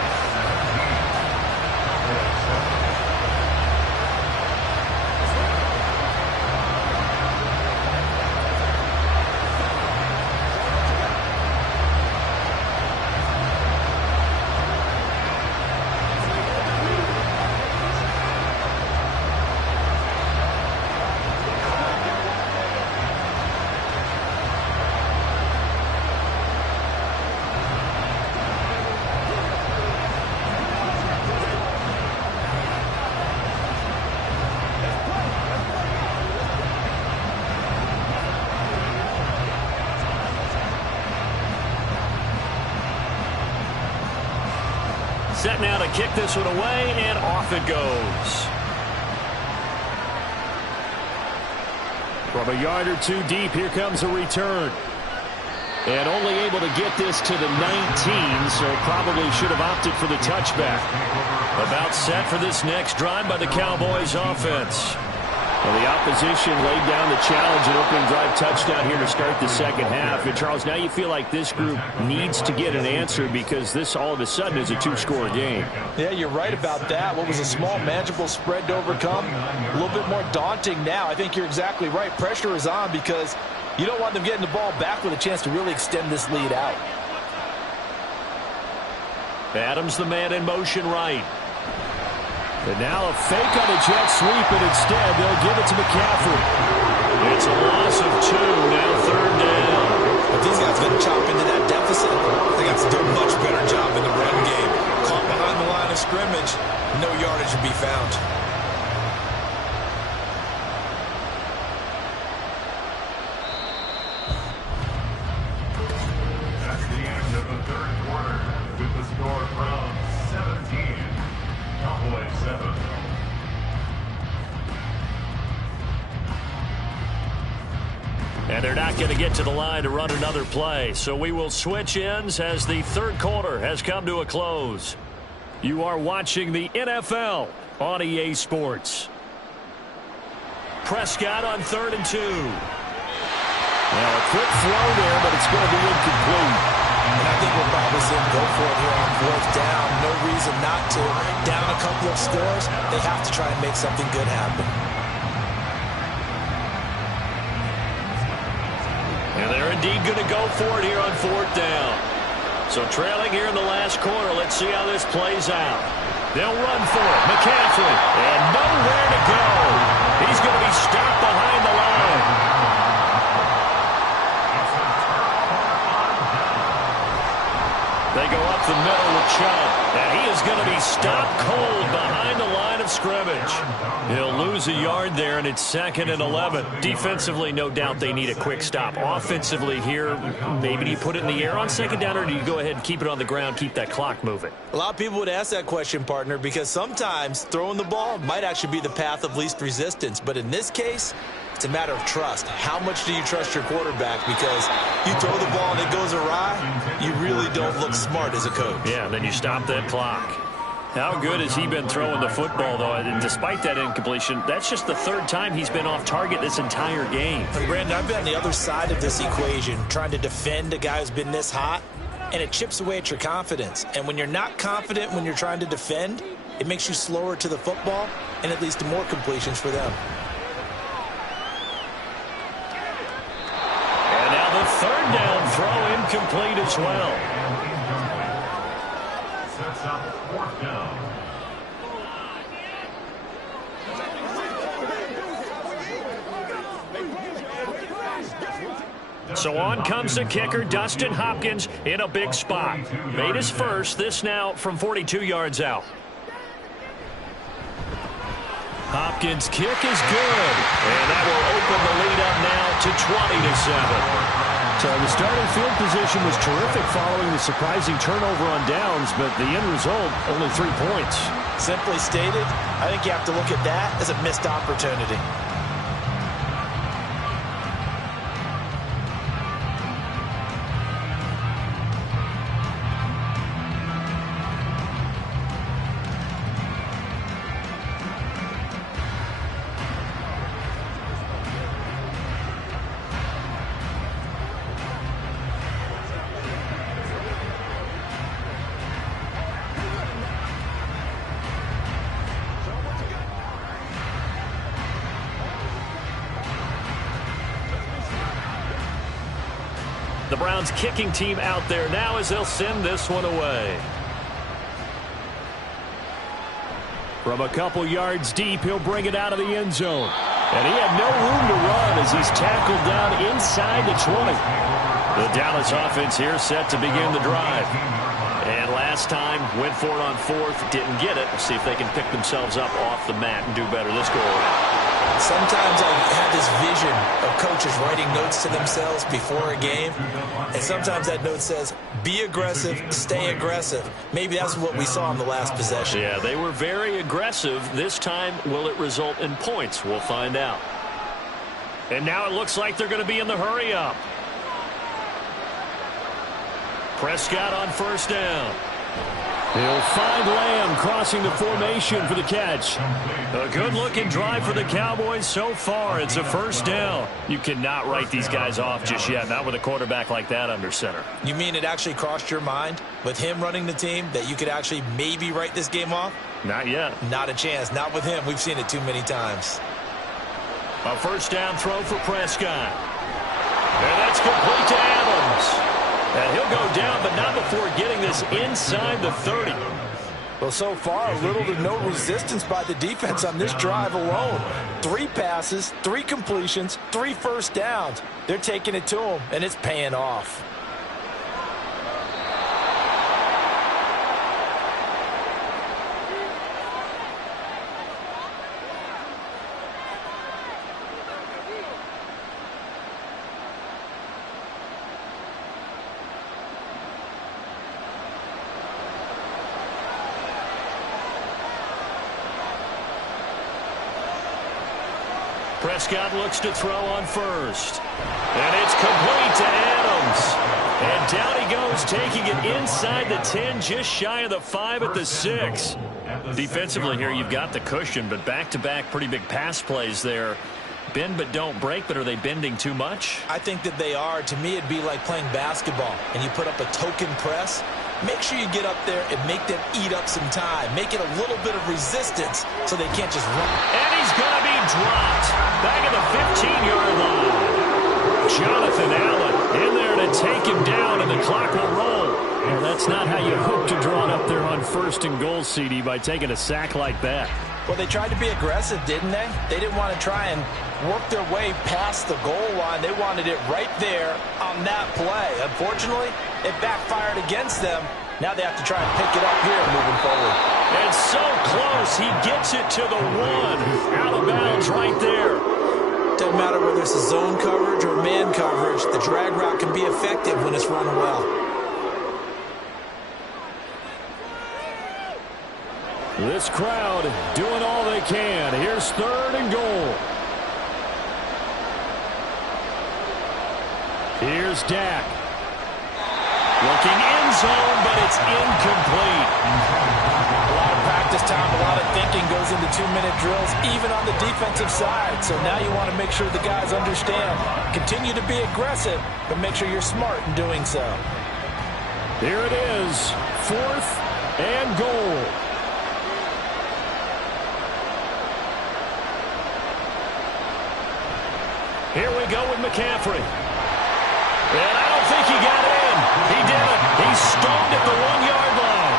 Set now to kick this one away, and off it goes. From a yard or two deep, here comes a return. And only able to get this to the 19, so probably should have opted for the touchback. About set for this next drive by the Cowboys offense. Well, the opposition laid down the challenge and opening drive touchdown here to start the second half. And, Charles, now you feel like this group needs to get an answer because this all of a sudden is a two-score game. Yeah, you're right about that. What was a small, manageable spread to overcome, a little bit more daunting now. I think you're exactly right. Pressure is on because you don't want them getting the ball back with a chance to really extend this lead out. Adams the man in motion right. And now a fake on a jet sweep, and instead they'll give it to McCaffrey. It's a loss of 2, now third down. If these guys going to chop into that deficit, they got to do a much better job in the run game. Caught behind the line of scrimmage, no yardage to be found. That's the end of the third quarter with the score from 17. Cowboys 7. And they're not going to get to the line to run another play. So we will switch ends as the third quarter has come to a close. You are watching the NFL on EA Sports. Prescott on 3rd and 2. Now a quick throw there, but it's going to be incomplete. And I think we'll probably see him go for it here on 4th down. No reason not to. Down a couple of scores, they have to try and make something good happen. And they're indeed going to go for it here on 4th down. So trailing here in the last quarter, let's see how this plays out. They'll run for it. McCaffrey, and nowhere to go. He's going to be stopped behind the line. They go up the middle with Chubb, and he is going to be stopped cold behind the line of scrimmage. He'll lose a yard there, and it's 2nd and 11. Defensively, no doubt they need a quick stop. Offensively here, maybe do you put it in the air on 2nd down, or do you go ahead and keep it on the ground, keep that clock moving? A lot of people would ask that question, partner, because sometimes throwing the ball might actually be the path of least resistance. But in this case, it's a matter of trust. How much do you trust your quarterback? Because you throw the ball and it goes awry, you really don't look smart as a coach. Yeah, and then you stop that clock. How good has he been throwing the football, though? And despite that incompletion, that's just the 3rd time he's been off target this entire game. And Brandon, I've been on the other side of this equation, trying to defend a guy who's been this hot, and it chips away at your confidence. And when you're not confident when you're trying to defend, it makes you slower to the football, and it leads to more completions for them. And now the 3rd down throw incomplete as well. Sets up 4th down. So on comes the kicker, Dustin Hopkins, in a big spot. Made his first, this now from 42 yards out. Hopkins' kick is good, and that will open the lead up now to 20-7. So the starting field position was terrific following the surprising turnover on downs, but the end result, only 3 points. Simply stated, I think you have to look at that as a missed opportunity. The Browns kicking team out there now as they'll send this one away. From a couple yards deep, he'll bring it out of the end zone. And he had no room to run as he's tackled down inside the 20. The Dallas offense here set to begin the drive. And last time, went for it on 4th, didn't get it. We'll see if they can pick themselves up off the mat and do better this go around. Sometimes I have this vision of coaches writing notes to themselves before a game, and sometimes that note says, be aggressive, stay aggressive. Maybe that's what we saw in the last possession. Yeah, they were very aggressive. This time, will it result in points? We'll find out. And now it looks like they're going to be in the hurry up. Prescott on first down. He'll find Lamb crossing the formation for the catch. A good-looking drive for the Cowboys so far. It's a first down. You cannot write these guys off just yet, not with a quarterback like that under center. You mean it actually crossed your mind with him running the team that you could actually maybe write this game off? Not yet. Not a chance. Not with him. We've seen it too many times. A first down throw for Prescott. And that's complete to Adams. And he'll go down, but not before getting this inside the 30. Well, so far, little to no resistance by the defense on this drive alone. 3 passes, 3 completions, 3 first downs. They're taking it to him, and it's paying off. Prescott looks to throw on first. And it's complete to Adams. And down he goes, taking it inside the 10, just shy of the 5 at the 6. Defensively here, you've got the cushion, but back-to-back pretty big pass plays there. Bend but don't break, but are they bending too much? I think that they are. To me, it'd be like playing basketball, and you put up a token press. Make sure you get up there and make them eat up some time. Make it a little bit of resistance so they can't just run. And he's going to be dropped back at the 15-yard line. Jonathan Allen in there to take him down, and the clock will roll. Well, that's not how you hope to draw it up there on 1st and goal, CD, by taking a sack like that. Well, they tried to be aggressive, didn't they? They didn't want to try and work their way past the goal line. They wanted it right there on that play. Unfortunately, it backfired against them. Now they have to try and pick it up here moving forward. And so close. He gets it to the 1. Out of bounds right there. Doesn't matter whether it's a zone coverage or man coverage. The drag route can be effective when it's run well. This crowd doing all they can. Here's 3rd and goal. Here's Dak. Looking end zone, but it's incomplete. A lot of practice time, a lot of thinking goes into 2-minute drills, even on the defensive side. So now you want to make sure the guys understand. Continue to be aggressive, but make sure you're smart in doing so. Here it is, 4th and goal. Here we go with McCaffrey. And I don't think he got in. He didn't. He stoned at the 1-yard line.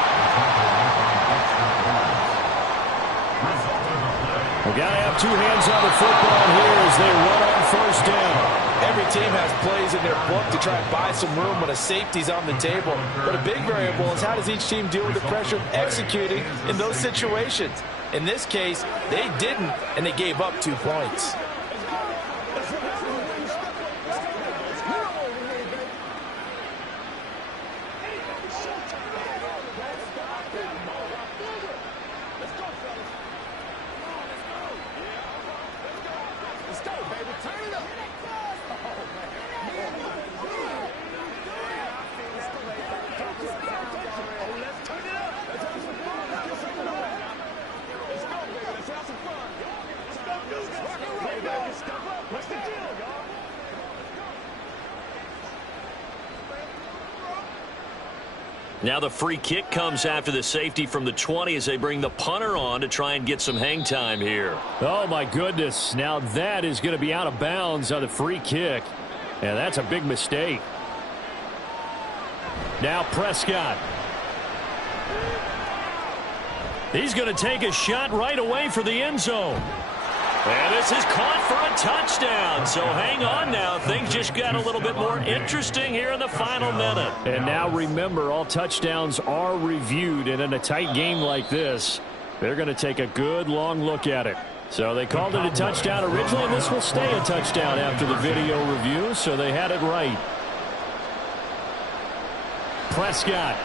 We got to have 2 hands on the football here as they run on 1st down. Every team has plays in their book to try and buy some room when a safety's on the table. But a big variable is how does each team deal with the pressure of executing in those situations. In this case, they didn't, and they gave up 2 points. Now the free kick comes after the safety from the 20 as they bring the punter on to try and get some hang time here. Oh, my goodness. Now that is going to be out of bounds on the free kick. And that's a big mistake. Now Prescott. He's going to take a shot right away for the end zone. And this is caught for a touchdown. So hang on now. Things just got a little bit more interesting here in the final minute. And now remember, all touchdowns are reviewed. And in a tight game like this, they're going to take a good long look at it. So they called it a touchdown originally, and this will stay a touchdown after the video review. So they had it right. Prescott.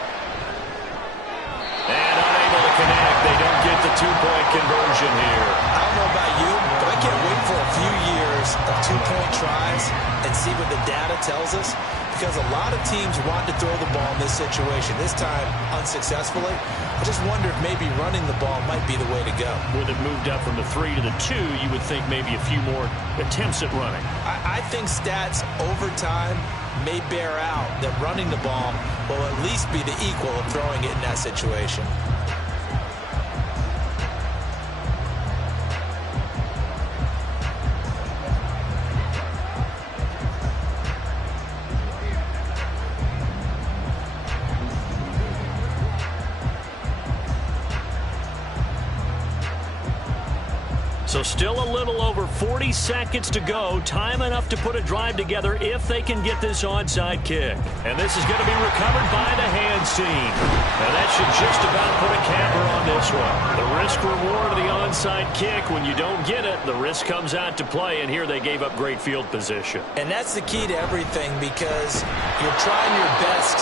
And unable to connect. They don't get the two-point conversion here. I don't know about you, but I can't wait for a few years of two-point tries and see what the data tells us, because a lot of teams want to throw the ball in this situation. This time, unsuccessfully. I just wonder if maybe running the ball might be the way to go. With it moved up from the 3 to the 2, you would think maybe a few more attempts at running. I think stats over time may bear out that running the ball will at least be the equal of throwing it in that situation. So still a little over 40 seconds to go. Time enough to put a drive together if they can get this onside kick. And this is going to be recovered by the hands team. And that should just about put a capper on this one. The risk-reward of the onside kick, when you don't get it, the risk comes out to play. And here they gave up great field position. And that's the key to everything, because you're trying your best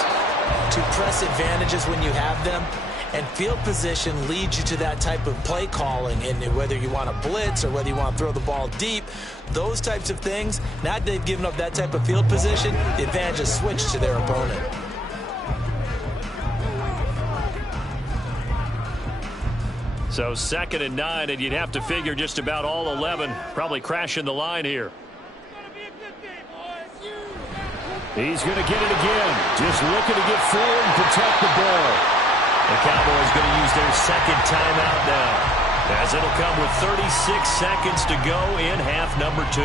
to press advantages when you have them. And field position leads you to that type of play calling, and whether you want to blitz or whether you want to throw the ball deep, those types of things, now that they've given up that type of field position, the advantage is switched to their opponent. So 2nd and 9, and you'd have to figure just about all 11 probably crashing the line here. He's going to get it again. Just looking to get forward and protect the ball. The Cowboys going to use their second timeout now, as it'll come with 36 seconds to go in half number 2.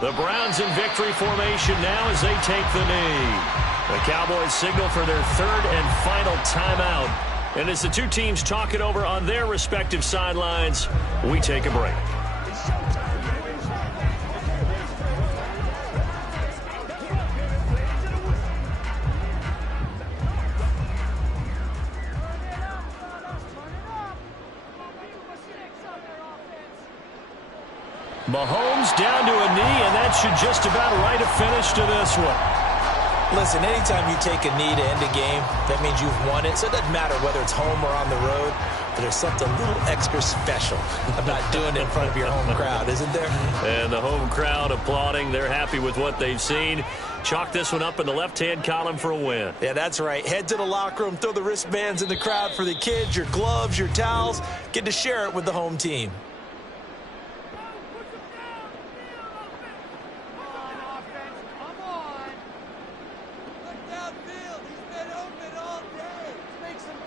The Browns in victory formation now as they take the knee. The Cowboys signal for their 3rd and final timeout. And as the two teams talk it over on their respective sidelines, we take a break. Mahomes down to a knee, and that should just about write a finish to this one. Listen, anytime you take a knee to end a game, that means you've won it. So it doesn't matter whether it's home or on the road, but there's something a little extra special about doing it in front of your home crowd, isn't there? And the home crowd applauding. They're happy with what they've seen. Chalk this one up in the left-hand column for a win. Yeah, that's right. Head to the locker room, throw the wristbands in the crowd for the kids, your gloves, your towels. Get to share it with the home team.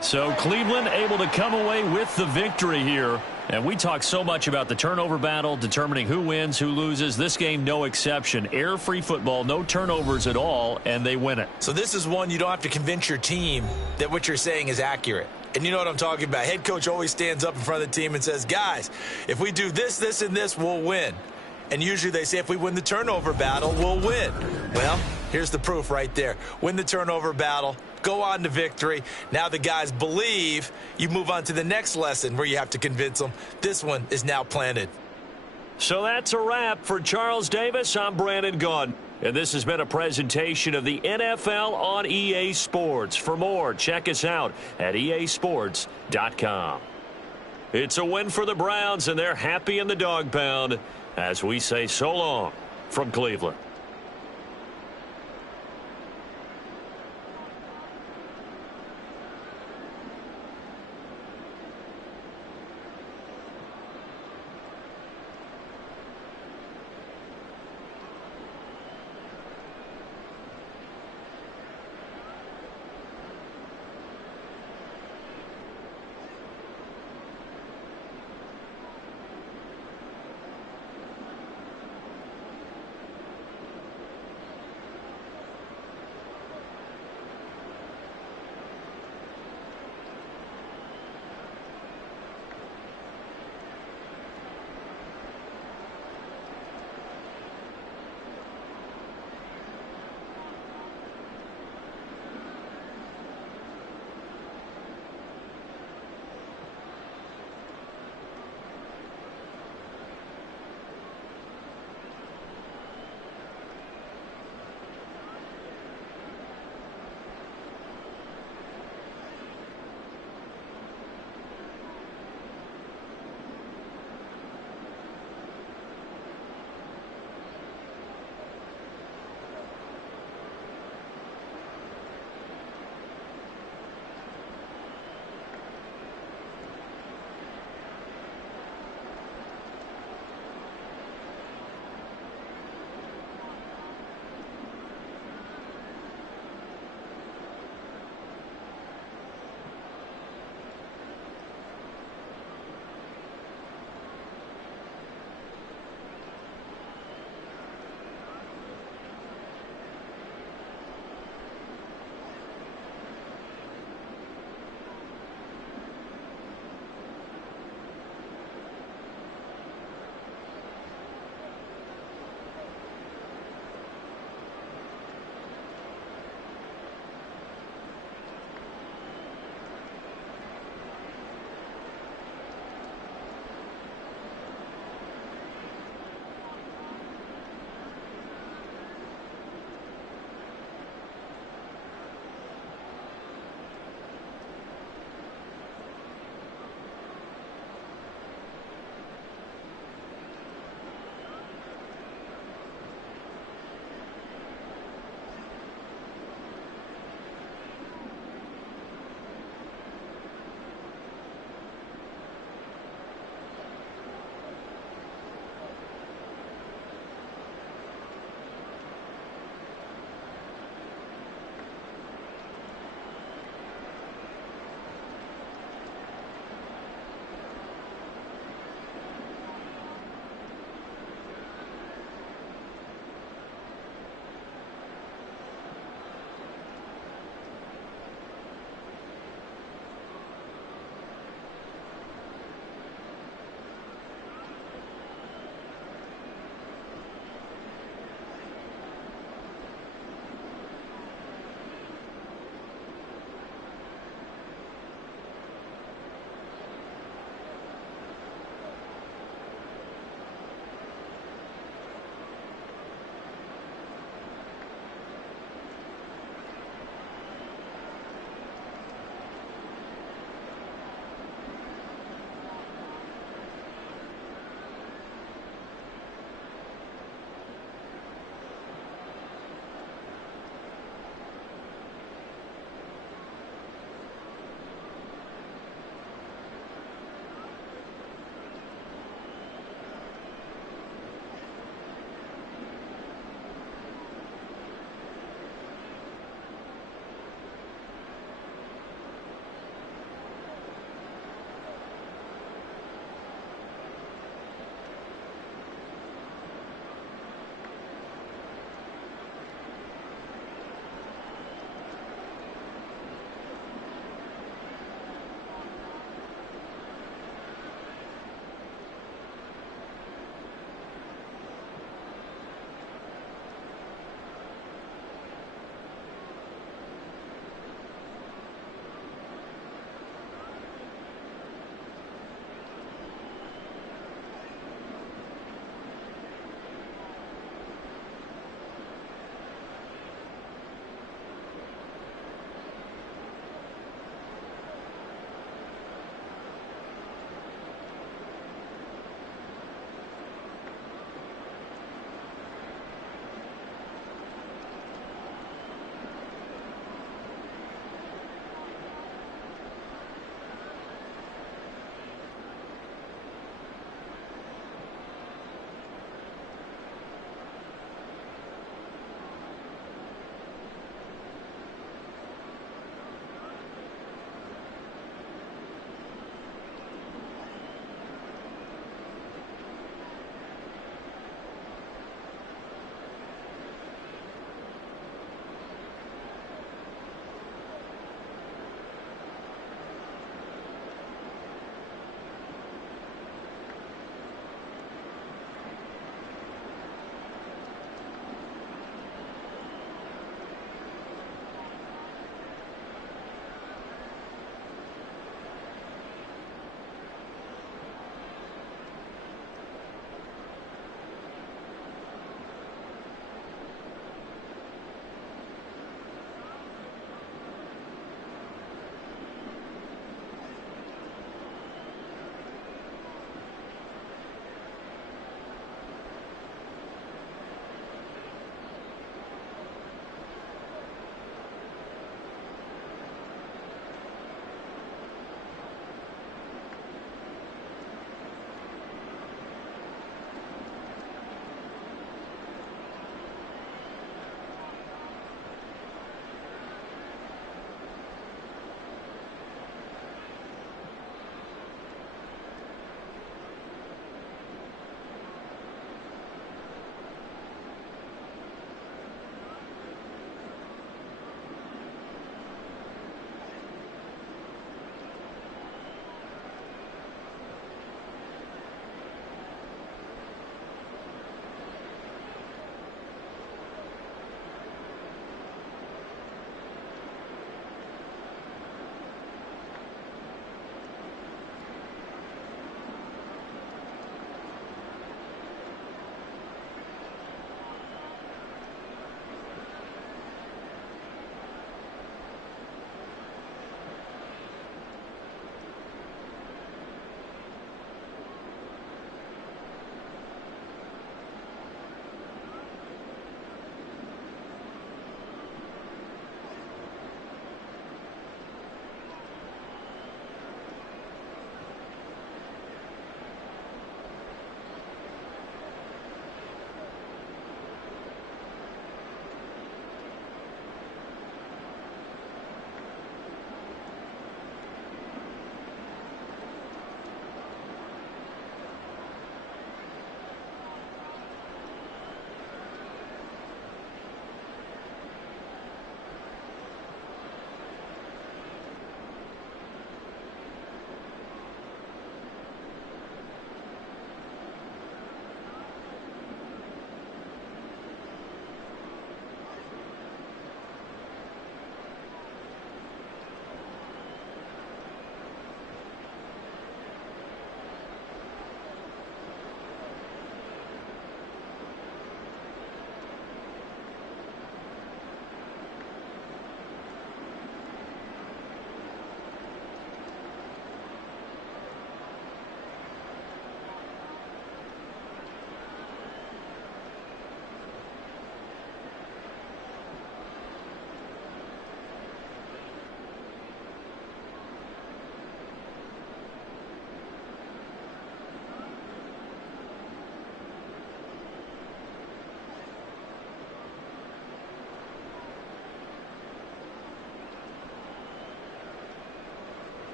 So Cleveland able to come away with the victory here. And we talk so much about the turnover battle, determining who wins, who loses. This game, no exception. Air-free football, no turnovers at all, and they win it. So this is one you don't have to convince your team that what you're saying is accurate. And you know what I'm talking about. Head coach always stands up in front of the team and says, guys, if we do this, this, and this, we'll win. And usually they say if we win the turnover battle, we'll win. Well, here's the proof right there. Win the turnover battle, go on to victory. Now the guys believe. You move on to the next lesson where you have to convince them. This one is now planted. So that's a wrap for Charles Davis. I'm Brandon Gaudin. And this has been a presentation of the NFL on EA Sports. For more, check us out at easports.com. It's a win for the Browns, and they're happy in the dog pound as we say so long from Cleveland.